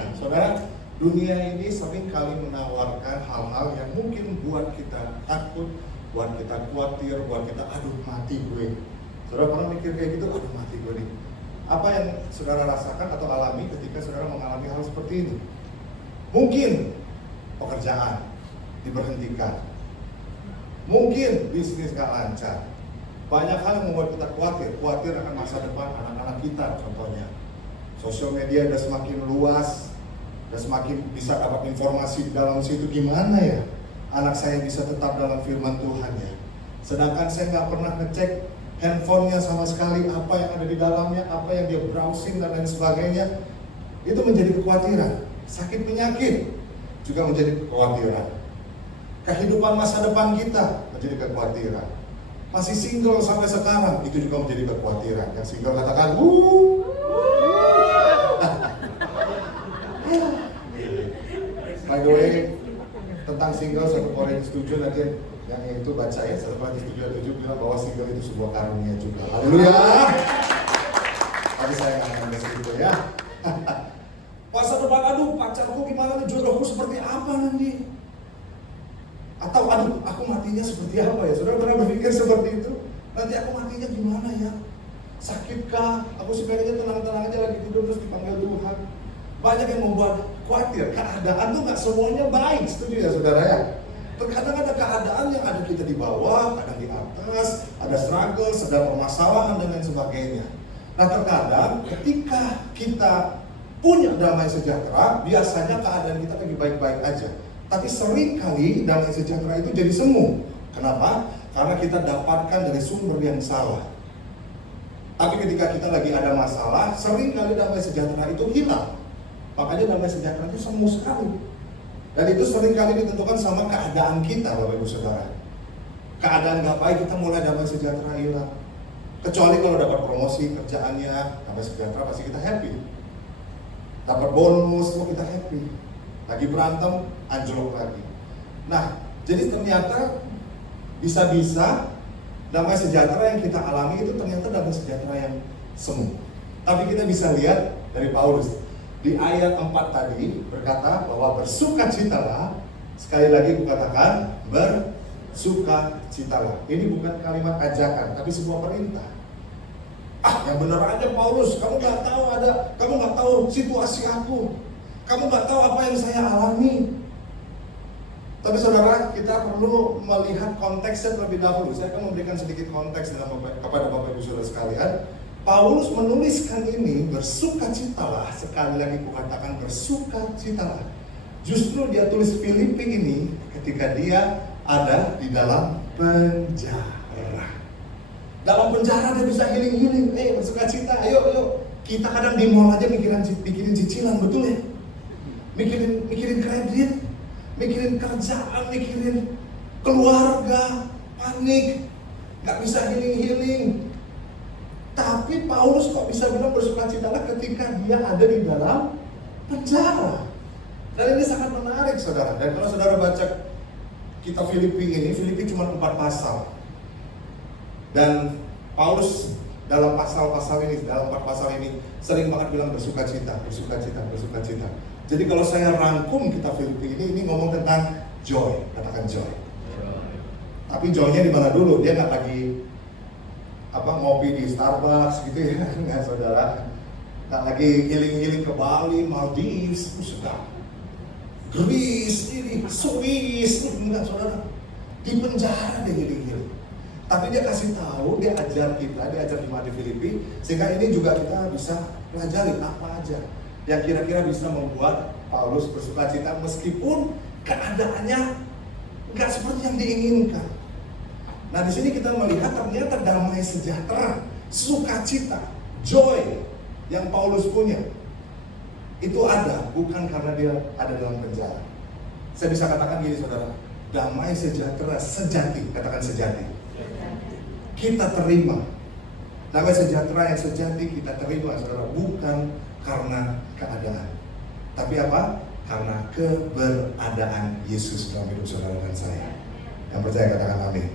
Nah, saudara, dunia ini sering kali menawarkan hal-hal yang mungkin buat kita takut, buat kita khawatir, buat kita aduh mati gue. Saudara pernah mikir kayak gitu, aduh mati gue nih. Apa yang saudara rasakan atau alami ketika saudara mengalami hal seperti ini? Mungkin pekerjaan diberhentikan, mungkin bisnis gak lancar, banyak hal yang membuat kita khawatir akan masa depan anak-anak kita. Contohnya, sosial media udah semakin luas, udah semakin bisa dapat informasi di dalam situ. Gimana ya anak saya bisa tetap dalam firman Tuhan ya? Sedangkan saya nggak pernah ngecek handphonenya sama sekali, apa yang ada di dalamnya, apa yang dia browsing dan lain sebagainya. Itu menjadi kekhawatiran. Sakit penyakit juga menjadi kekhawatiran. Kehidupan masa depan kita menjadi kekhawatiran. Masih single sampai sekarang, itu juga menjadi kekhawatiran. Yang single katakan, by the way, tentang single, 1 Korintus 7 nanti yang itu baca ya, 1 Korintus 7 bilang bahwa single itu sebuah karunia juga. Haleluya. Tapi saya nggak akan bahas itu ya. Masa depan, aduh pacarku gimana nih, jodohku seperti apa nanti? Atau aduh aku matinya seperti apa ya? Saudara pernah berpikir seperti itu? Nanti aku matinya gimana ya? Sakitkah? Aku sebenarnya tenang-tenang aja lagi tidur terus dipanggil Tuhan. Banyak yang membuat khawatir. Keadaan tuh nggak semuanya baik, setuju ya saudara ya? Terkadang ada keadaan yang ada kita di bawah, kadang di atas, ada struggle, sedang permasalahan dan lain sebagainya. Nah terkadang ketika kita punya damai sejahtera, biasanya keadaan kita lagi baik-baik aja. Tapi sering kali damai sejahtera itu jadi semu. Kenapa? Karena kita dapatkan dari sumber yang salah. Tapi ketika kita lagi ada masalah, sering kali damai sejahtera itu hilang. Makanya damai sejahtera itu semu sekali. Dan itu sering kali ditentukan sama keadaan kita, Bapak Ibu Saudara. Keadaan gak baik, kita mulai damai sejahtera hilang. Kecuali kalau dapat promosi kerjaannya, damai sejahtera pasti kita happy. Dapat bonus, kita happy. Lagi berantem, anjlok lagi. Nah, jadi ternyata bisa-bisa damai sejahtera yang kita alami itu ternyata damai sejahtera yang semu. Tapi kita bisa lihat dari Paulus di ayat 4 tadi berkata bahwa bersukacitalah. Sekali lagi kukatakan bersukacitalah. Ini bukan kalimat ajakan, tapi sebuah perintah. Yang benar aja Paulus, kamu nggak tahu situasi aku, kamu nggak tahu apa yang saya alami. Tapi saudara, kita perlu melihat konteksnya terlebih dahulu. Saya akan memberikan sedikit konteks kepada Bapak Ibu Saudara sekalian. Paulus menuliskan ini, bersukacitalah, sekali lagi kukatakan bersukacitalah. Justru dia tulis Filipi ini ketika dia ada di dalam penjara. Dalam penjara dia bisa healing, bersukacita, ayo Kita kadang di mall aja mikirin cicilan, betul ya? Mikirin kredit, mikirin kerjaan, mikirin keluarga, panik, nggak bisa healing. Tapi Paulus kok bisa bilang bersukacitalah ketika dia ada di dalam penjara. Dan ini sangat menarik, saudara. Dan kalau saudara baca kitab Filipi ini, Filipi cuma 4 pasal. Dan Paulus dalam pasal-pasal ini, dalam 4 pasal ini sering banget bilang bersukacita. Jadi kalau saya rangkum kitab Filipi ini ngomong tentang joy, katakan joy. Tapi joy-nya di mana dulu? Dia nggak lagi ngopi di Starbucks gitu ya, nggak, saudara. Nggak lagi healing ke Bali, Maldives, sudah. Greece, ini Swiss, enggak, saudara. Di penjara dia healing. Tapi dia kasih tahu, dia ajar jemaat di Filipi, sehingga ini juga kita bisa pelajari apa aja yang kira-kira bisa membuat Paulus bersukacita meskipun keadaannya nggak seperti yang diinginkan. Nah, di sini kita melihat ternyata damai sejahtera, sukacita, joy yang Paulus punya itu ada bukan karena dia ada dalam penjara. Saya bisa katakan gini, saudara, damai sejahtera sejati, katakan sejati. Kita terima damai sejahtera yang sejati, kita terima, saudara, bukan karena keadaan, tapi apa? Karena keberadaan Yesus dalam hidup saudara dan saya. Yang percaya katakan amin.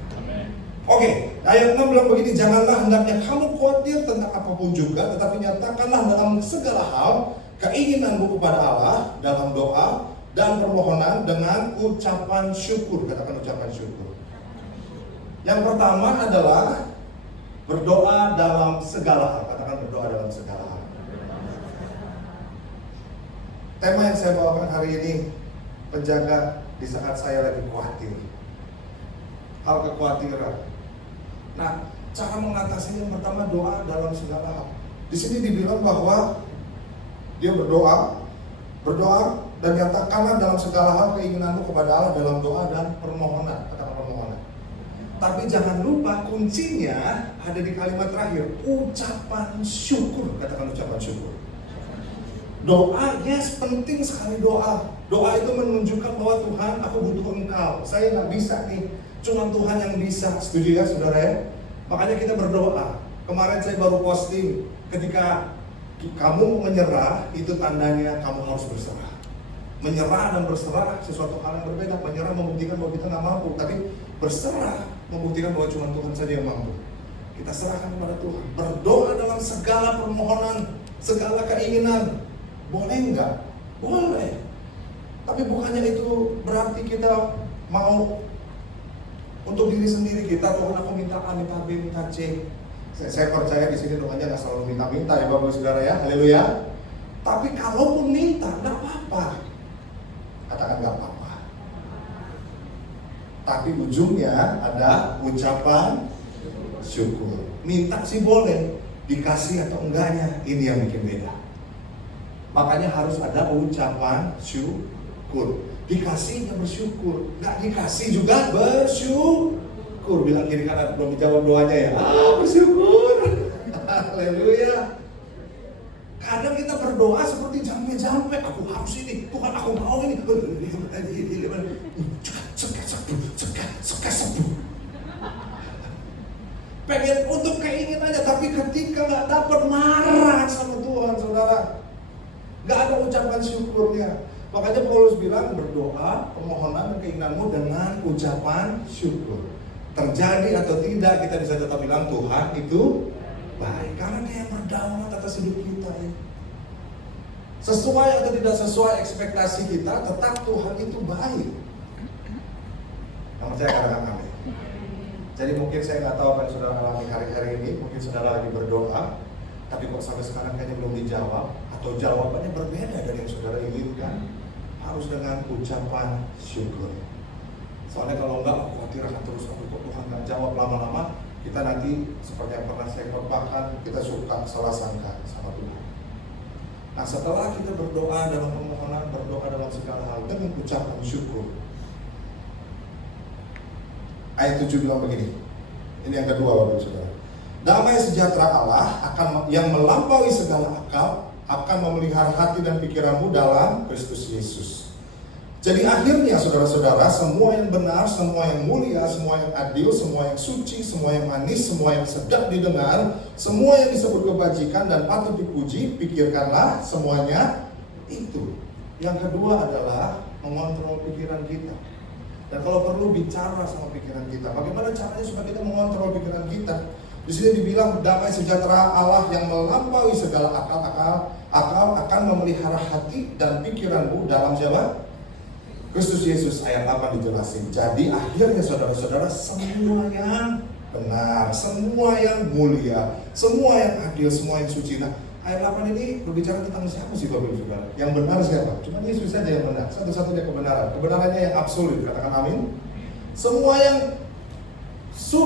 Oke, ayat 6 bilang begini, janganlah hendaknya kamu khawatir tentang apapun juga, tetapi nyatakanlah dalam segala hal keinginanmu kepada Allah dalam doa dan permohonan dengan ucapan syukur. Katakan ucapan syukur. Yang pertama adalah berdoa dalam segala hal. Katakan berdoa dalam segala hal. Tema yang saya bawakan hari ini, penjaga di saat saya lagi khawatir. Hal kekhawatiran. Nah, cara mengatasi yang pertama doa dalam segala hal. Di sini dibilang bahwa dia berdoa dan nyatakanlah dalam segala hal keinginanmu kepada Allah dalam doa dan permohonan. Katakan permohonan. Tapi jangan lupa kuncinya ada di kalimat terakhir, ucapan syukur. Katakan ucapan syukur. Doa, yes, penting sekali doa. Doa itu menunjukkan bahwa Tuhan, aku butuh Engkau. Saya nggak bisa nih, cuma Tuhan yang bisa. Setuju ya, saudara ya? Makanya kita berdoa. Kemarin saya baru posting, ketika kamu menyerah, itu tandanya kamu harus berserah. Menyerah dan berserah sesuatu hal yang berbeda. Menyerah membuktikan bahwa kita nggak mampu, tapi berserah membuktikan bahwa cuma Tuhan saja yang mampu. Kita serahkan kepada Tuhan. Berdoa dalam segala permohonan, segala keinginan. Boleh nggak? Boleh. Tapi bukannya itu berarti kita mau untuk diri sendiri kita, Tuhan aku minta A, minta B, minta C. Saya percaya di sini doanya nggak selalu minta-minta ya Bapak Saudara ya, haleluya. Tapi kalaupun minta, nggak apa-apa. Katakan nggak apa-apa. Tapi ujungnya ada ucapan syukur. Minta sih boleh, dikasih atau enggaknya ini yang bikin beda. Makanya harus ada ucapan syukur. Dikasihnya bersyukur, nggak dikasih juga bersyukur. Bilang kiri kanan, belum dijawab doanya ya. Bersyukur. Haleluya. Kadang kita berdoa seperti jampe-jampe, aku harus ini, Tuhan aku mau ini. Pengen untuk keinginannya, tapi ketika nggak dapat marah sama Tuhan, saudara. Nggak ada ucapan syukurnya. Makanya Paulus bilang berdoa, permohonan dan keinginanmu dengan ucapan syukur. Terjadi atau tidak, kita bisa tetap bilang Tuhan itu baik. Karena dia yang berdaulat atas hidup kita ya. Sesuai atau tidak sesuai ekspektasi kita, tetap Tuhan itu baik. Namun saya katakan amin. Jadi mungkin saya nggak tahu apa yang saudara alami hari-hari ini. Mungkin saudara lagi berdoa, tapi kok sampai sekarang kayaknya belum dijawab, atau jawabannya berbeda dari yang saudara inginkan. Harus dengan ucapan syukur. Soalnya kalau enggak, aku khawatir akan terus kok Tuhan nggak jawab lama-lama. Kita nanti seperti yang pernah saya korbankan, kita suka salah sangka sama Tuhan. Nah, setelah kita berdoa dalam permohonan, berdoa dalam segala hal dengan ucapan syukur. Ayat 7 bilang begini. Ini yang kedua Bapak Saudara. Damai sejahtera Allah yang melampaui segala akal akan memelihara hati dan pikiranmu dalam Kristus Yesus. Jadi akhirnya saudara-saudara, semua yang benar, semua yang mulia, semua yang adil, semua yang suci, semua yang manis, semua yang sedap didengar, semua yang disebut kebajikan dan patut dipuji, pikirkanlah semuanya itu. Yang kedua adalah mengontrol pikiran kita. Dan kalau perlu bicara sama pikiran kita. Bagaimana caranya supaya kita mengontrol pikiran kita? Di sini dibilang damai sejahtera Allah yang melampaui segala akal akan memelihara hati dan pikiranmu dalam siapa? Kristus Yesus. Ayat 8 dijelasin. Jadi akhirnya saudara-saudara, semua yang benar, semua yang mulia, semua yang adil, semua yang suci. Nah, ayat 8 ini berbicara tentang siapa sih Bapak Ibu Saudara? Yang benar siapa? Cuma Yesus saja yang benar. Satu-satunya kebenaran. Kebenarannya yang absolut. Katakan amin. Semua yang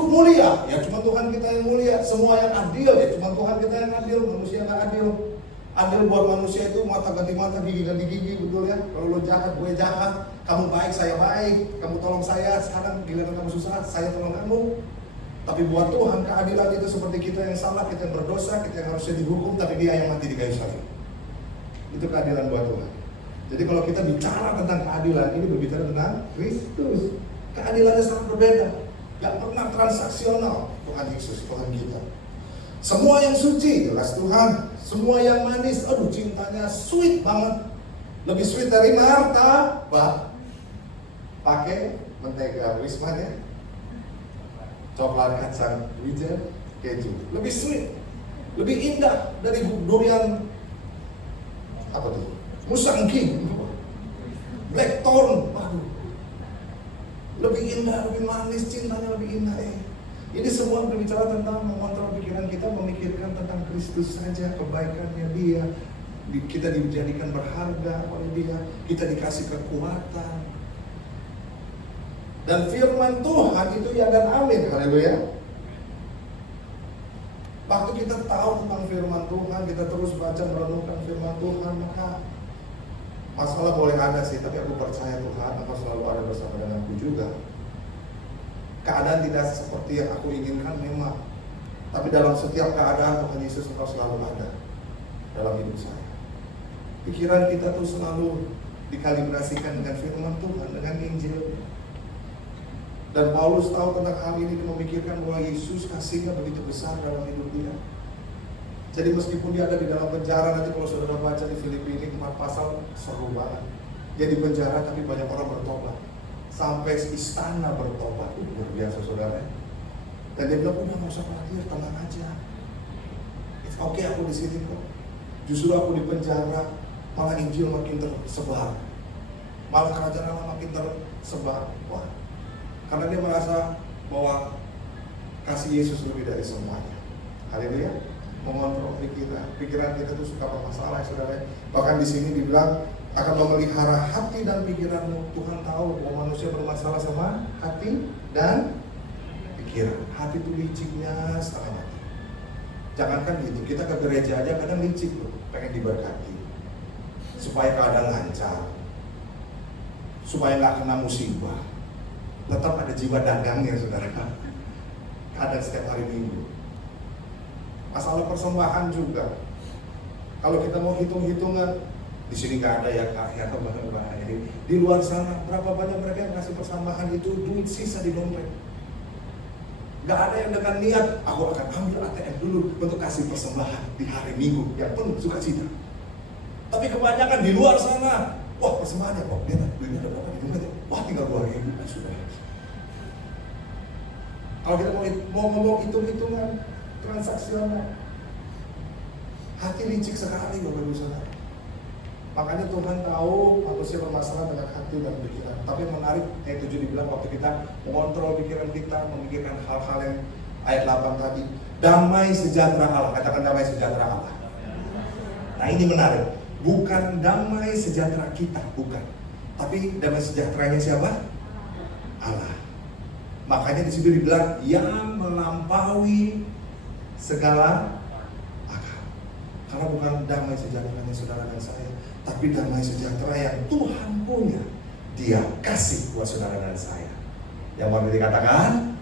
mulia, ya cuma Tuhan kita yang mulia. Semua yang adil, ya cuma Tuhan kita yang adil. Manusia nggak adil. Adil buat manusia itu mata ganti mata, gigi ganti gigi, betul ya? Kalau lo jahat, gue jahat. Kamu baik, saya baik. Kamu tolong saya. Sekarang giliran kamu susah, saya tolong kamu. Tapi buat Tuhan keadilan itu seperti kita yang salah, kita yang berdosa, kita yang harusnya dihukum, tapi Dia yang mati di kayu salib. Itu keadilan buat Tuhan. Jadi kalau kita bicara tentang keadilan, ini berbicara tentang Kristus. Keadilannya sangat berbeda. Gak pernah transaksional. Tuhan Yesus, Tuhan kita. Semua yang suci, jelas Tuhan. Semua yang manis, aduh cintanya sweet banget. Lebih sweet dari martabak. Pakai mentega Wisman ya. Coklat kacang wijen keju. Lebih sweet. Lebih indah dari durian apa tuh? Musang King. Blackthorn. Waduh. Lebih indah, lebih manis, cintanya lebih indah. Ini semua berbicara tentang mengontrol pikiran kita, memikirkan tentang Kristus saja, kebaikannya Dia. Kita dijadikan berharga oleh Dia, kita dikasih kekuatan. Dan firman Tuhan itu ya dan amin, haleluya. Waktu kita tahu tentang firman Tuhan, kita terus baca merenungkan firman Tuhan, maka masalah boleh ada sih, tapi aku percaya Tuhan akan selalu ada bersama denganku juga. Keadaan tidak seperti yang aku inginkan memang, tapi dalam setiap keadaan Tuhan Yesus engkau selalu ada dalam hidup saya. Pikiran kita tuh selalu dikalibrasikan dengan firman Tuhan, dengan Injil. Dan Paulus tahu tentang hal ini, dia memikirkan bahwa Yesus kasihnya begitu besar dalam hidup dia. Jadi meskipun dia ada di dalam penjara, nanti kalau saudara baca di Filipi ini 4 pasal seru banget. Dia di penjara tapi banyak orang bertobat. Sampai istana bertobat, luar biasa saudara. Dan dia bilang, udah nggak usah khawatir, tenang aja. It's okay aku di sini kok. Justru aku di penjara, malah Injil makin tersebar, malah kerajaan Allah makin tersebar. Wah, karena dia merasa bahwa kasih Yesus lebih dari semuanya. Haleluya. Mengontrol pikiran kita itu suka bermasalah, saudara. Bahkan di sini dibilang akan memelihara hati dan pikiranmu. Tuhan tahu bahwa manusia bermasalah sama hati dan pikiran. Hati itu liciknya setengah mati. Jangankan gitu, kita ke gereja aja kadang licik loh, pengen diberkati supaya keadaan lancar, supaya nggak kena musibah. Tetap ada jiwa dagangnya, saudara. Kadang setiap hari Minggu. Masalah persembahan juga. Kalau kita mau hitung-hitungan, di sini nggak ada ya kak, ya bahaya. Di luar sana berapa banyak mereka yang ngasih persembahan itu duit sisa di dompet. Nggak ada yang dengan niat aku akan ambil ATM dulu untuk kasih persembahan di hari Minggu yang penuh sukacita. Tapi kebanyakan di luar sana, wah persembahannya kok dia duitnya ada berapa di dompet? Wah tinggal 2.000 sudah. Kalau kita mau ngomong hitung-hitungan transaksional, hati licik sekali Bapak Ibu Saudara. Makanya Tuhan tahu manusia bermasalah dengan hati dan pikiran. Tapi yang menarik, ayat 7 dibilang waktu kita mengontrol pikiran kita, memikirkan hal-hal yang ayat 8 tadi, damai sejahtera Allah. Katakan damai sejahtera Allah. Nah ini menarik. Bukan damai sejahtera kita, bukan. Tapi damai sejahteranya siapa? Allah. Makanya di situ dibilang yang melampaui segala akal. Karena bukan damai sejahteranya saudara dan saya, tapi damai sejahtera yang Tuhan punya, Dia kasih buat saudara dan saya. Yang mau dikatakan?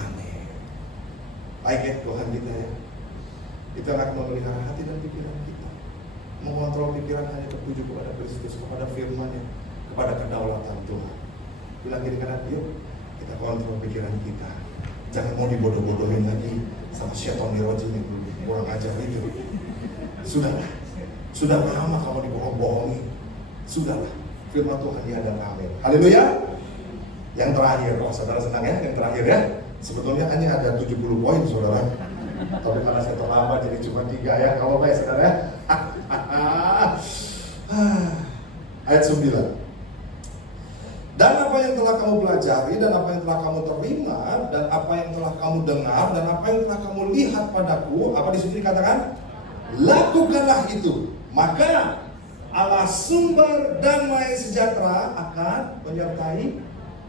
Amin. Baik ya Tuhan kita ya. Itu akan memelihara hati dan pikiran kita. Mengontrol pikiran hanya tertuju kepada Kristus, kepada firman-Nya, kepada kedaulatan Tuhan. Bilang kiri kanan, yuk kita kontrol pikiran kita. Jangan mau dibodoh-bodohin lagi sama syaitan diroji ini, kurang ajar itu. Sudahlah, sudah lama kamu dibohong-bohongi. Sudahlah, firman Tuhan dia dan amin. Haleluya. Yang terakhir, saudara senang ya, yang terakhir ya. Sebetulnya hanya ada 70 poin saudara. Tapi karena saya terlambat jadi cuma 3 ya. Kalau apa ya saudara ya? Ayat 9. Dan apa yang telah kamu pelajari, dan apa yang telah kamu terima, dan apa yang telah kamu dengar, dan apa yang telah kamu lihat padaku, apa di sini dikatakan? Lakukanlah itu. Maka Allah sumber damai sejahtera akan menyertai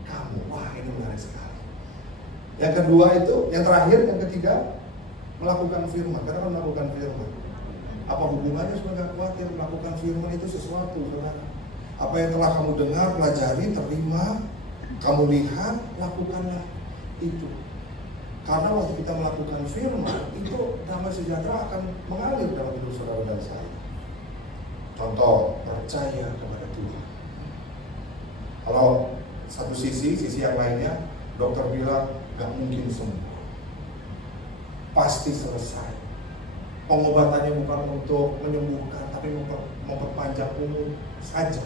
kamu. Wah, ini menarik sekali. Yang kedua itu, yang terakhir, yang ketiga, melakukan firman. Katakan melakukan firman. Apa hubungannya saudara khawatir? Melakukan firman itu sesuatu, saudara. Apa yang telah kamu dengar, pelajari, terima, kamu lihat, lakukanlah itu. Karena waktu kita melakukan firman, itu damai sejahtera akan mengalir dalam hidup saudara dan saya. Contoh, percaya kepada Tuhan. Kalau satu sisi yang lainnya, dokter bilang gak mungkin sembuh, pasti selesai. Pengobatannya bukan untuk menyembuhkan, tapi memperpanjang umur saja.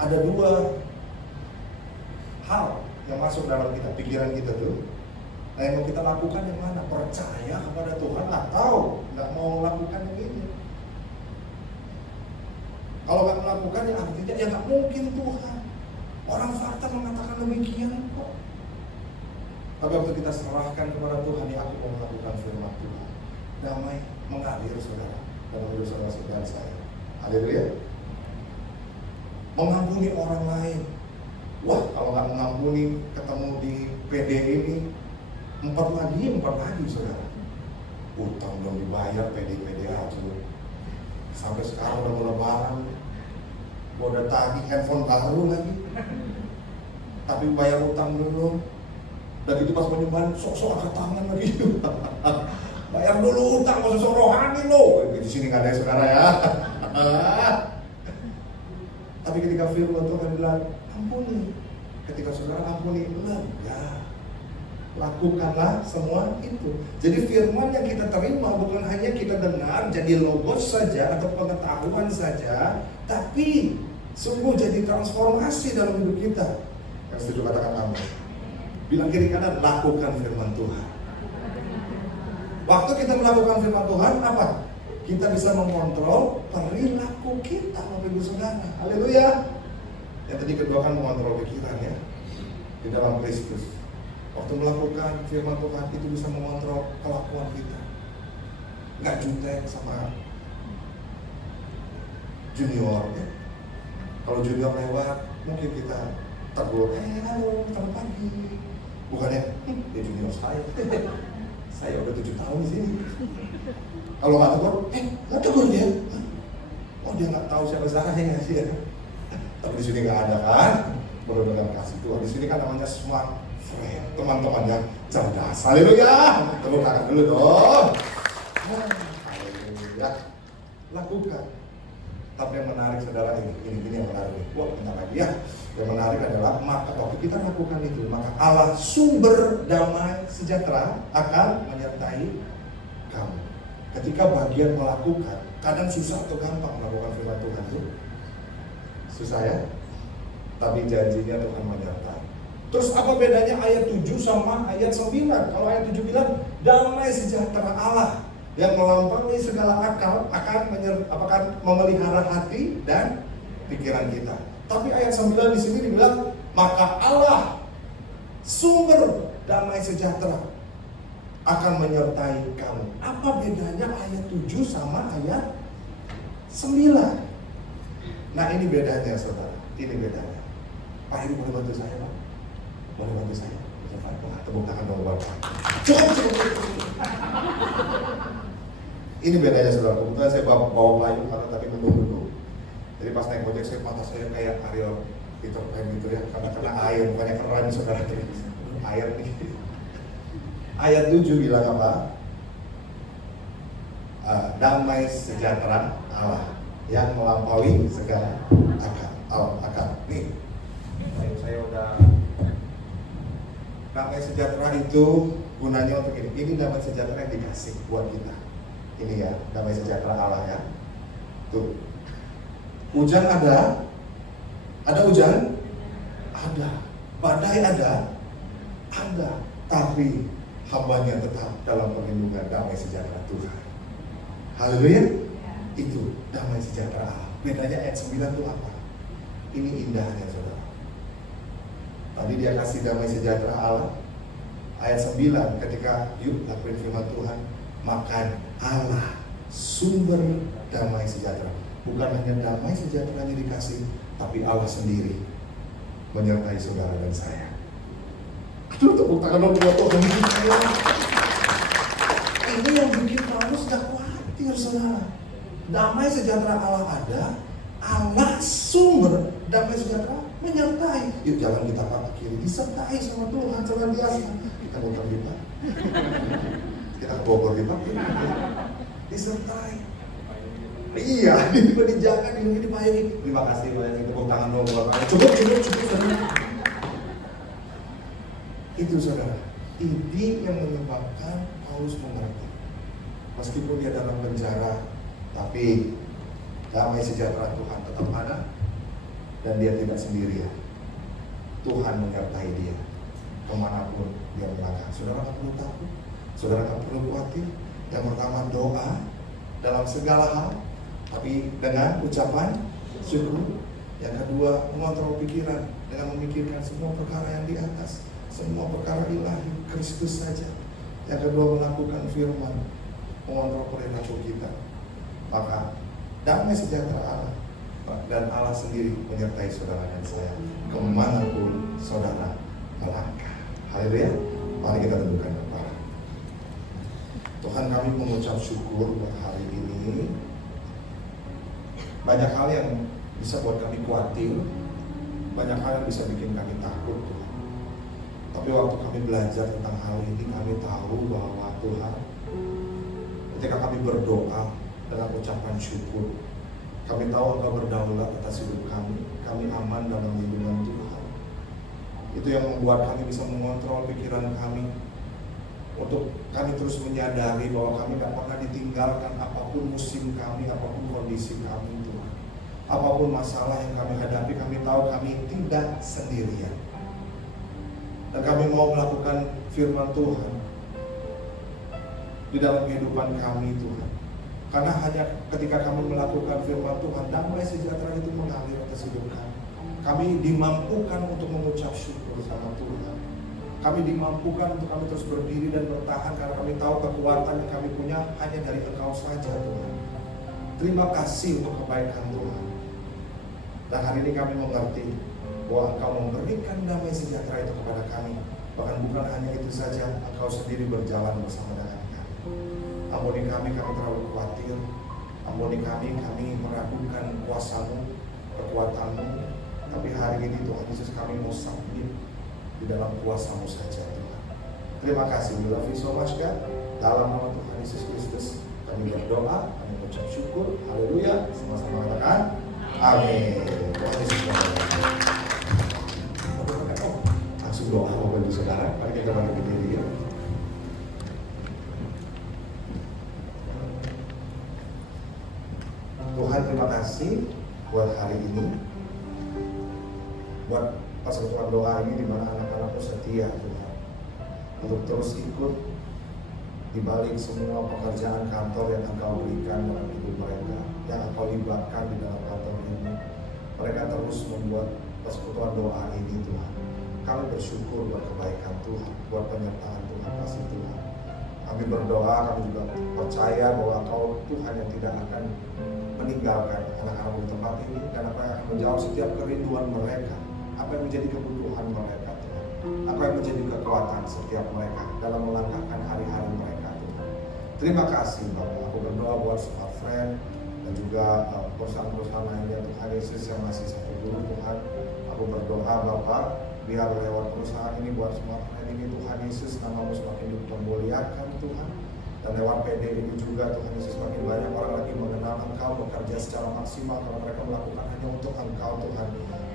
Ada 2 hal yang masuk dalam pikiran kita tuh. Nah, yang mau kita lakukan yang mana? Percaya kepada Tuhan atau nggak mau melakukan yang ini? Kalau nggak melakukan ya artinya ya nggak mungkin Tuhan. Orang fakta mengatakan demikian kok. Tapi waktu kita serahkan kepada Tuhan, ya aku mau melakukan firman Tuhan, damai mengalir saudara dalam hidup saudara dan saya. Haleluya. Mengampuni orang lain. Wah, kalau nggak mengampuni, ketemu di PD ini 4 lagi saudara. Utang belum dibayar, PD aja. Sampai sekarang udah mau lebaran, gua udah tagih handphone baru lagi, tapi bayar utang dulu. Dan itu pas penyembahan sok-sok angkat tangan lagi. Bayar dulu utang, gak usah rohani lo. Di sini nggak ada saudara ya. Tapi ketika firman Tuhan bilang ampuni, ketika saudara ampuni, lega. Lakukanlah semua itu. Jadi firman yang kita terima bukan hanya kita dengar jadi logos saja atau pengetahuan saja, tapi sungguh jadi transformasi dalam hidup kita. Yang setuju katakan amin. Bilang kiri kanan, lakukan firman Tuhan. Waktu kita melakukan firman Tuhan, apa? Kita bisa mengontrol perilaku kita, Bapak Ibu Saudara. Haleluya. Yang tadi kedua kan mengontrol pikiran ya, di dalam Kristus. Waktu melakukan firman Tuhan itu bisa mengontrol kelakuan kita. Nggak jutek sama junior ya. Kalau junior lewat, mungkin kita tegur, halo, selamat pagi. Bukannya, dia junior saya. Saya udah 7 tahun di sini. Kalau nggak tegur, nggak tegur dia. Oh, dia nggak tahu siapa saya sih. Tapi di sini nggak ada kan? Benar-benar kasih Tuhan. Di sini kan namanya smart friend, teman-teman yang cerdas. Haleluya. Tepuk tangan dulu dong. Haleluya. Lakukan. Tapi yang menarik saudara ini yang menarik. Wah, bentar lagi ya. Yang menarik adalah maka waktu kita lakukan itu, maka Allah sumber damai sejahtera akan menyertai kamu. Ketika bagian melakukan, kadang susah atau gampang melakukan firman Tuhan itu. Susah ya? Tapi janjinya Tuhan menyertai. Terus apa bedanya ayat 7 sama ayat 9? Kalau ayat 7 bilang damai sejahtera Allah yang melampaui segala akal akan memelihara hati dan pikiran kita. Tapi ayat 9 di sini dibilang maka Allah sumber damai sejahtera akan menyertai kamu. Apa bedanya ayat 7 sama ayat 9? Nah, ini bedanya saudara. Ini bedanya. Pak, ini boleh bantu saya, Pak? Boleh bantu saya? Tepuk tangan dong, Bapak. Cukup. Ini bedanya saudara. Kebetulan saya bawa payung karena tadi menunggu dulu. Jadi pas naik ojek saya mata saya kayak Ariel Peter Pan gitu ya, karena kena air, bukannya keran saudara. Air nih. ayat 7 bilang apa? Damai sejahtera Allah yang melampaui segala akal. Nih, saya udah. Damai sejahtera itu gunanya untuk ini. Ini damai sejahtera yang dikasih buat kita. Ini ya, damai sejahtera Allah ya. Tuh. Hujan ada hujan? Ada. Badai ada? Ada. Tapi hambanya tetap dalam perlindungan damai sejahtera Tuhan. Haleluya. Itu damai sejahtera Allah. Bedanya ayat 9 itu apa? Ini indahnya saudara. Tadi dia kasih damai sejahtera Allah. Ayat 9 ketika yuk lakuin firman Tuhan, makan Allah sumber damai sejahtera. Bukan hanya damai sejahteranya dikasih, tapi Allah sendiri menyertai saudara dan saya. Aduh, tepuk tangan dong buat Tuhan kita. Ini yang bikin Paulus gak khawatir saudara. Damai sejahtera Allah ada, Allah sumber damai sejahtera menyertai. Yuk jalan kita ke kiri, disertai sama Tuhan senantiasa. Kita muter lipat, kita ke Bogor lipat, disertai. Iya, dijaga, dipayungi. Terima kasih banyak, tepuk tangan dong buat kalian. Cukup saudara. Itu saudara, ini yang menyebabkan Paulus mengerti. Meskipun dia dalam penjara, tapi damai sejahtera Tuhan tetap ada dan dia tidak sendirian. Tuhan menyertai dia kemanapun dia melangkah. Saudara tak perlu takut, saudara tak perlu khawatir. Yang pertama doa dalam segala hal, tapi dengan ucapan syukur. Yang kedua mengontrol pikiran dengan memikirkan semua perkara yang di atas, semua perkara ilahi, Kristus saja. Yang kedua melakukan firman, mengontrol perilaku kita. Maka damai sejahtera Allah dan Allah sendiri menyertai saudara dan saya kemanapun saudara melangkah. Haleluya. Mari kita tundukkan kepala. Tuhan, kami mengucap syukur buat hari ini. Banyak hal yang bisa buat kami khawatir, banyak hal yang bisa bikin kami takut Tuhan. Tapi waktu kami belajar tentang hal ini, kami tahu bahwa Tuhan, ketika kami berdoa dengan ucapan syukur, kami tahu Engkau berdaulat atas hidup kami aman dalam lindungan Tuhan. Itu yang membuat kami bisa mengontrol pikiran kami, untuk kami terus menyadari bahwa kami tidak pernah ditinggalkan apapun musim kami, apapun kondisi kami Tuhan. Apapun masalah yang kami hadapi, kami tahu kami tidak sendirian. Dan kami mau melakukan firman Tuhan di dalam kehidupan kami Tuhan. Karena hanya ketika kami melakukan firman Tuhan, damai sejahtera itu mengalir atas hidup kami. Kami dimampukan untuk mengucap syukur sama Tuhan. Kami dimampukan untuk kami terus berdiri dan bertahan karena kami tahu kekuatan yang kami punya hanya dari Engkau saja Tuhan. Terima kasih untuk kebaikan Tuhan. Dan hari ini kami mengerti bahwa Engkau memberikan damai sejahtera itu kepada kami. Bahkan bukan hanya itu saja, Engkau sendiri berjalan bersama dengan kami. Ampuni kami terlalu khawatir. Ampuni kami meragukan kuasa-Mu, kekuatan-Mu. Tapi hari ini Tuhan Yesus, kami mau submit di dalam kuasa-Mu saja Tuhan. Terima kasih, we love you so much God. Dalam nama Tuhan Yesus Kristus kami berdoa, kami mengucap syukur. Haleluya. Sama-sama katakan amin. Tuhan Yesus berkati. Langsung doa Bapak Ibu Saudara. Mari kita bangkit berdiri ya. Tuhan, terima kasih buat hari ini, buat persekutuan doa ini di mana anak-anakmu setia Tuhan, untuk terus ikut di balik semua pekerjaan kantor yang Engkau berikan dalam hidup mereka, yang Engkau libatkan di dalam kantor ini. Mereka terus membuat persekutuan doa ini Tuhan. Kami bersyukur buat kebaikan Tuhan, buat penyertaan Tuhan, kasih Tuhan. Kami berdoa, kami juga percaya bahwa Engkau Tuhan yang tidak akan meninggalkan anak-anak di tempat ini, dan apa yang akan menjawab setiap kerinduan mereka, apa yang menjadi kebutuhan mereka Tuhan, apa yang menjadi kekuatan setiap mereka dalam melangkahkan hari-hari mereka Tuhan. Terima kasih Bapak. Aku berdoa buat semua friend dan juga perusahaan-perusahaan lainnya Tuhan Yesus yang masih satu dulu Tuhan. Aku berdoa Bapak, Biar lewat perusahaan ini, buat semua klien ini Tuhan Yesus, nama-Mu semakin dipermuliakan Tuhan. Dan lewat PD ini juga Tuhan Yesus, semakin banyak orang lagi mengenal Engkau, bekerja secara maksimal karena mereka melakukan hanya untuk Engkau Tuhan.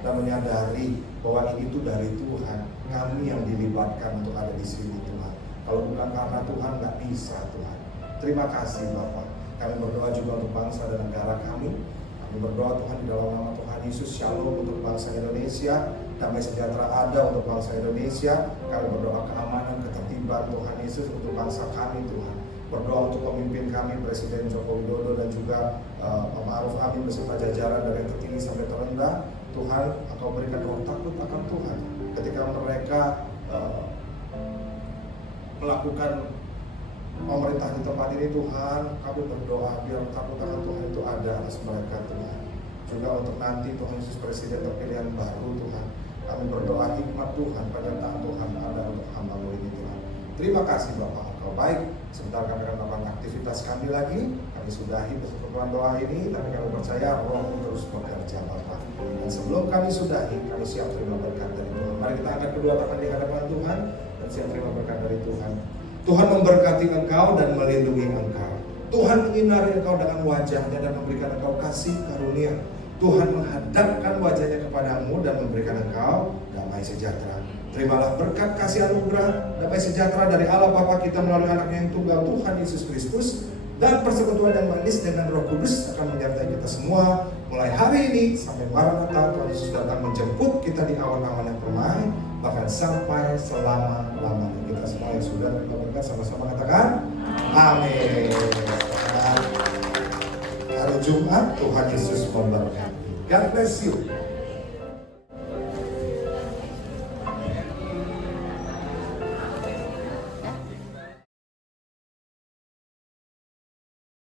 Dan menyadari bahwa ini tuh dari Tuhan, kami yang dilibatkan untuk ada di sini Tuhan. Kalau bukan karena Tuhan nggak bisa Tuhan. Terima kasih Bapak. Kami berdoa juga untuk bangsa dan negara kami. Kami berdoa Tuhan di dalam nama Tuhan Yesus, shalom untuk bangsa Indonesia, damai sejahtera ada untuk bangsa Indonesia. Kami berdoa keamanan, ketertiban Tuhan Yesus untuk bangsa kami Tuhan. Berdoa untuk pemimpin kami, Presiden Joko Widodo dan juga Pak Ma'ruf Amin beserta jajaran dari yang tertinggi sampai terendah. Tuhan, Engkau berikan roh takut akan Tuhan ketika mereka melakukan pemerintah di tempat ini Tuhan. Kami berdoa biar takut akan Tuhan itu ada atas mereka Tuhan. Juga untuk nanti Tuhan Yesus Presiden terpilih yang baru Tuhan, kami berdoa hikmat Tuhan, penyertaan Tuhan ada untuk hamba-Mu ini Tuhan. Terima kasih Bapak, Engkau baik. Sebentar kami akan melakukan aktivitas kami lagi. Kami sudahi persekutuan doa ini, tapi kami percaya Roh-Mu terus bekerja Bapak. Dan sebelum kami sudahi, kami siap terima berkat dari Tuhan. Mari kita angkat kedua tangan di hadapan Tuhan dan siap terima berkat dari Tuhan. Tuhan memberkati engkau dan melindungi engkau. Tuhan menyinari engkau dengan wajahnya dan memberikan engkau kasih karunia. Tuhan menghadapkan wajahnya kepadamu dan memberikan engkau damai sejahtera. Terimalah berkat kasih anugerah damai sejahtera dari Allah Bapa kita melalui anaknya yang tunggal Tuhan Yesus Kristus, dan persekutuan yang manis dengan Roh Kudus akan menyertai kita semua mulai hari ini sampai Maranatha Tuhan Yesus datang menjemput kita di awan-awan yang permai, bahkan sampai selama-lamanya. Kita semua yang sudah menerima berkat sama-sama katakan amin. Hari Jumat Tuhan Yesus memberkati. God bless you.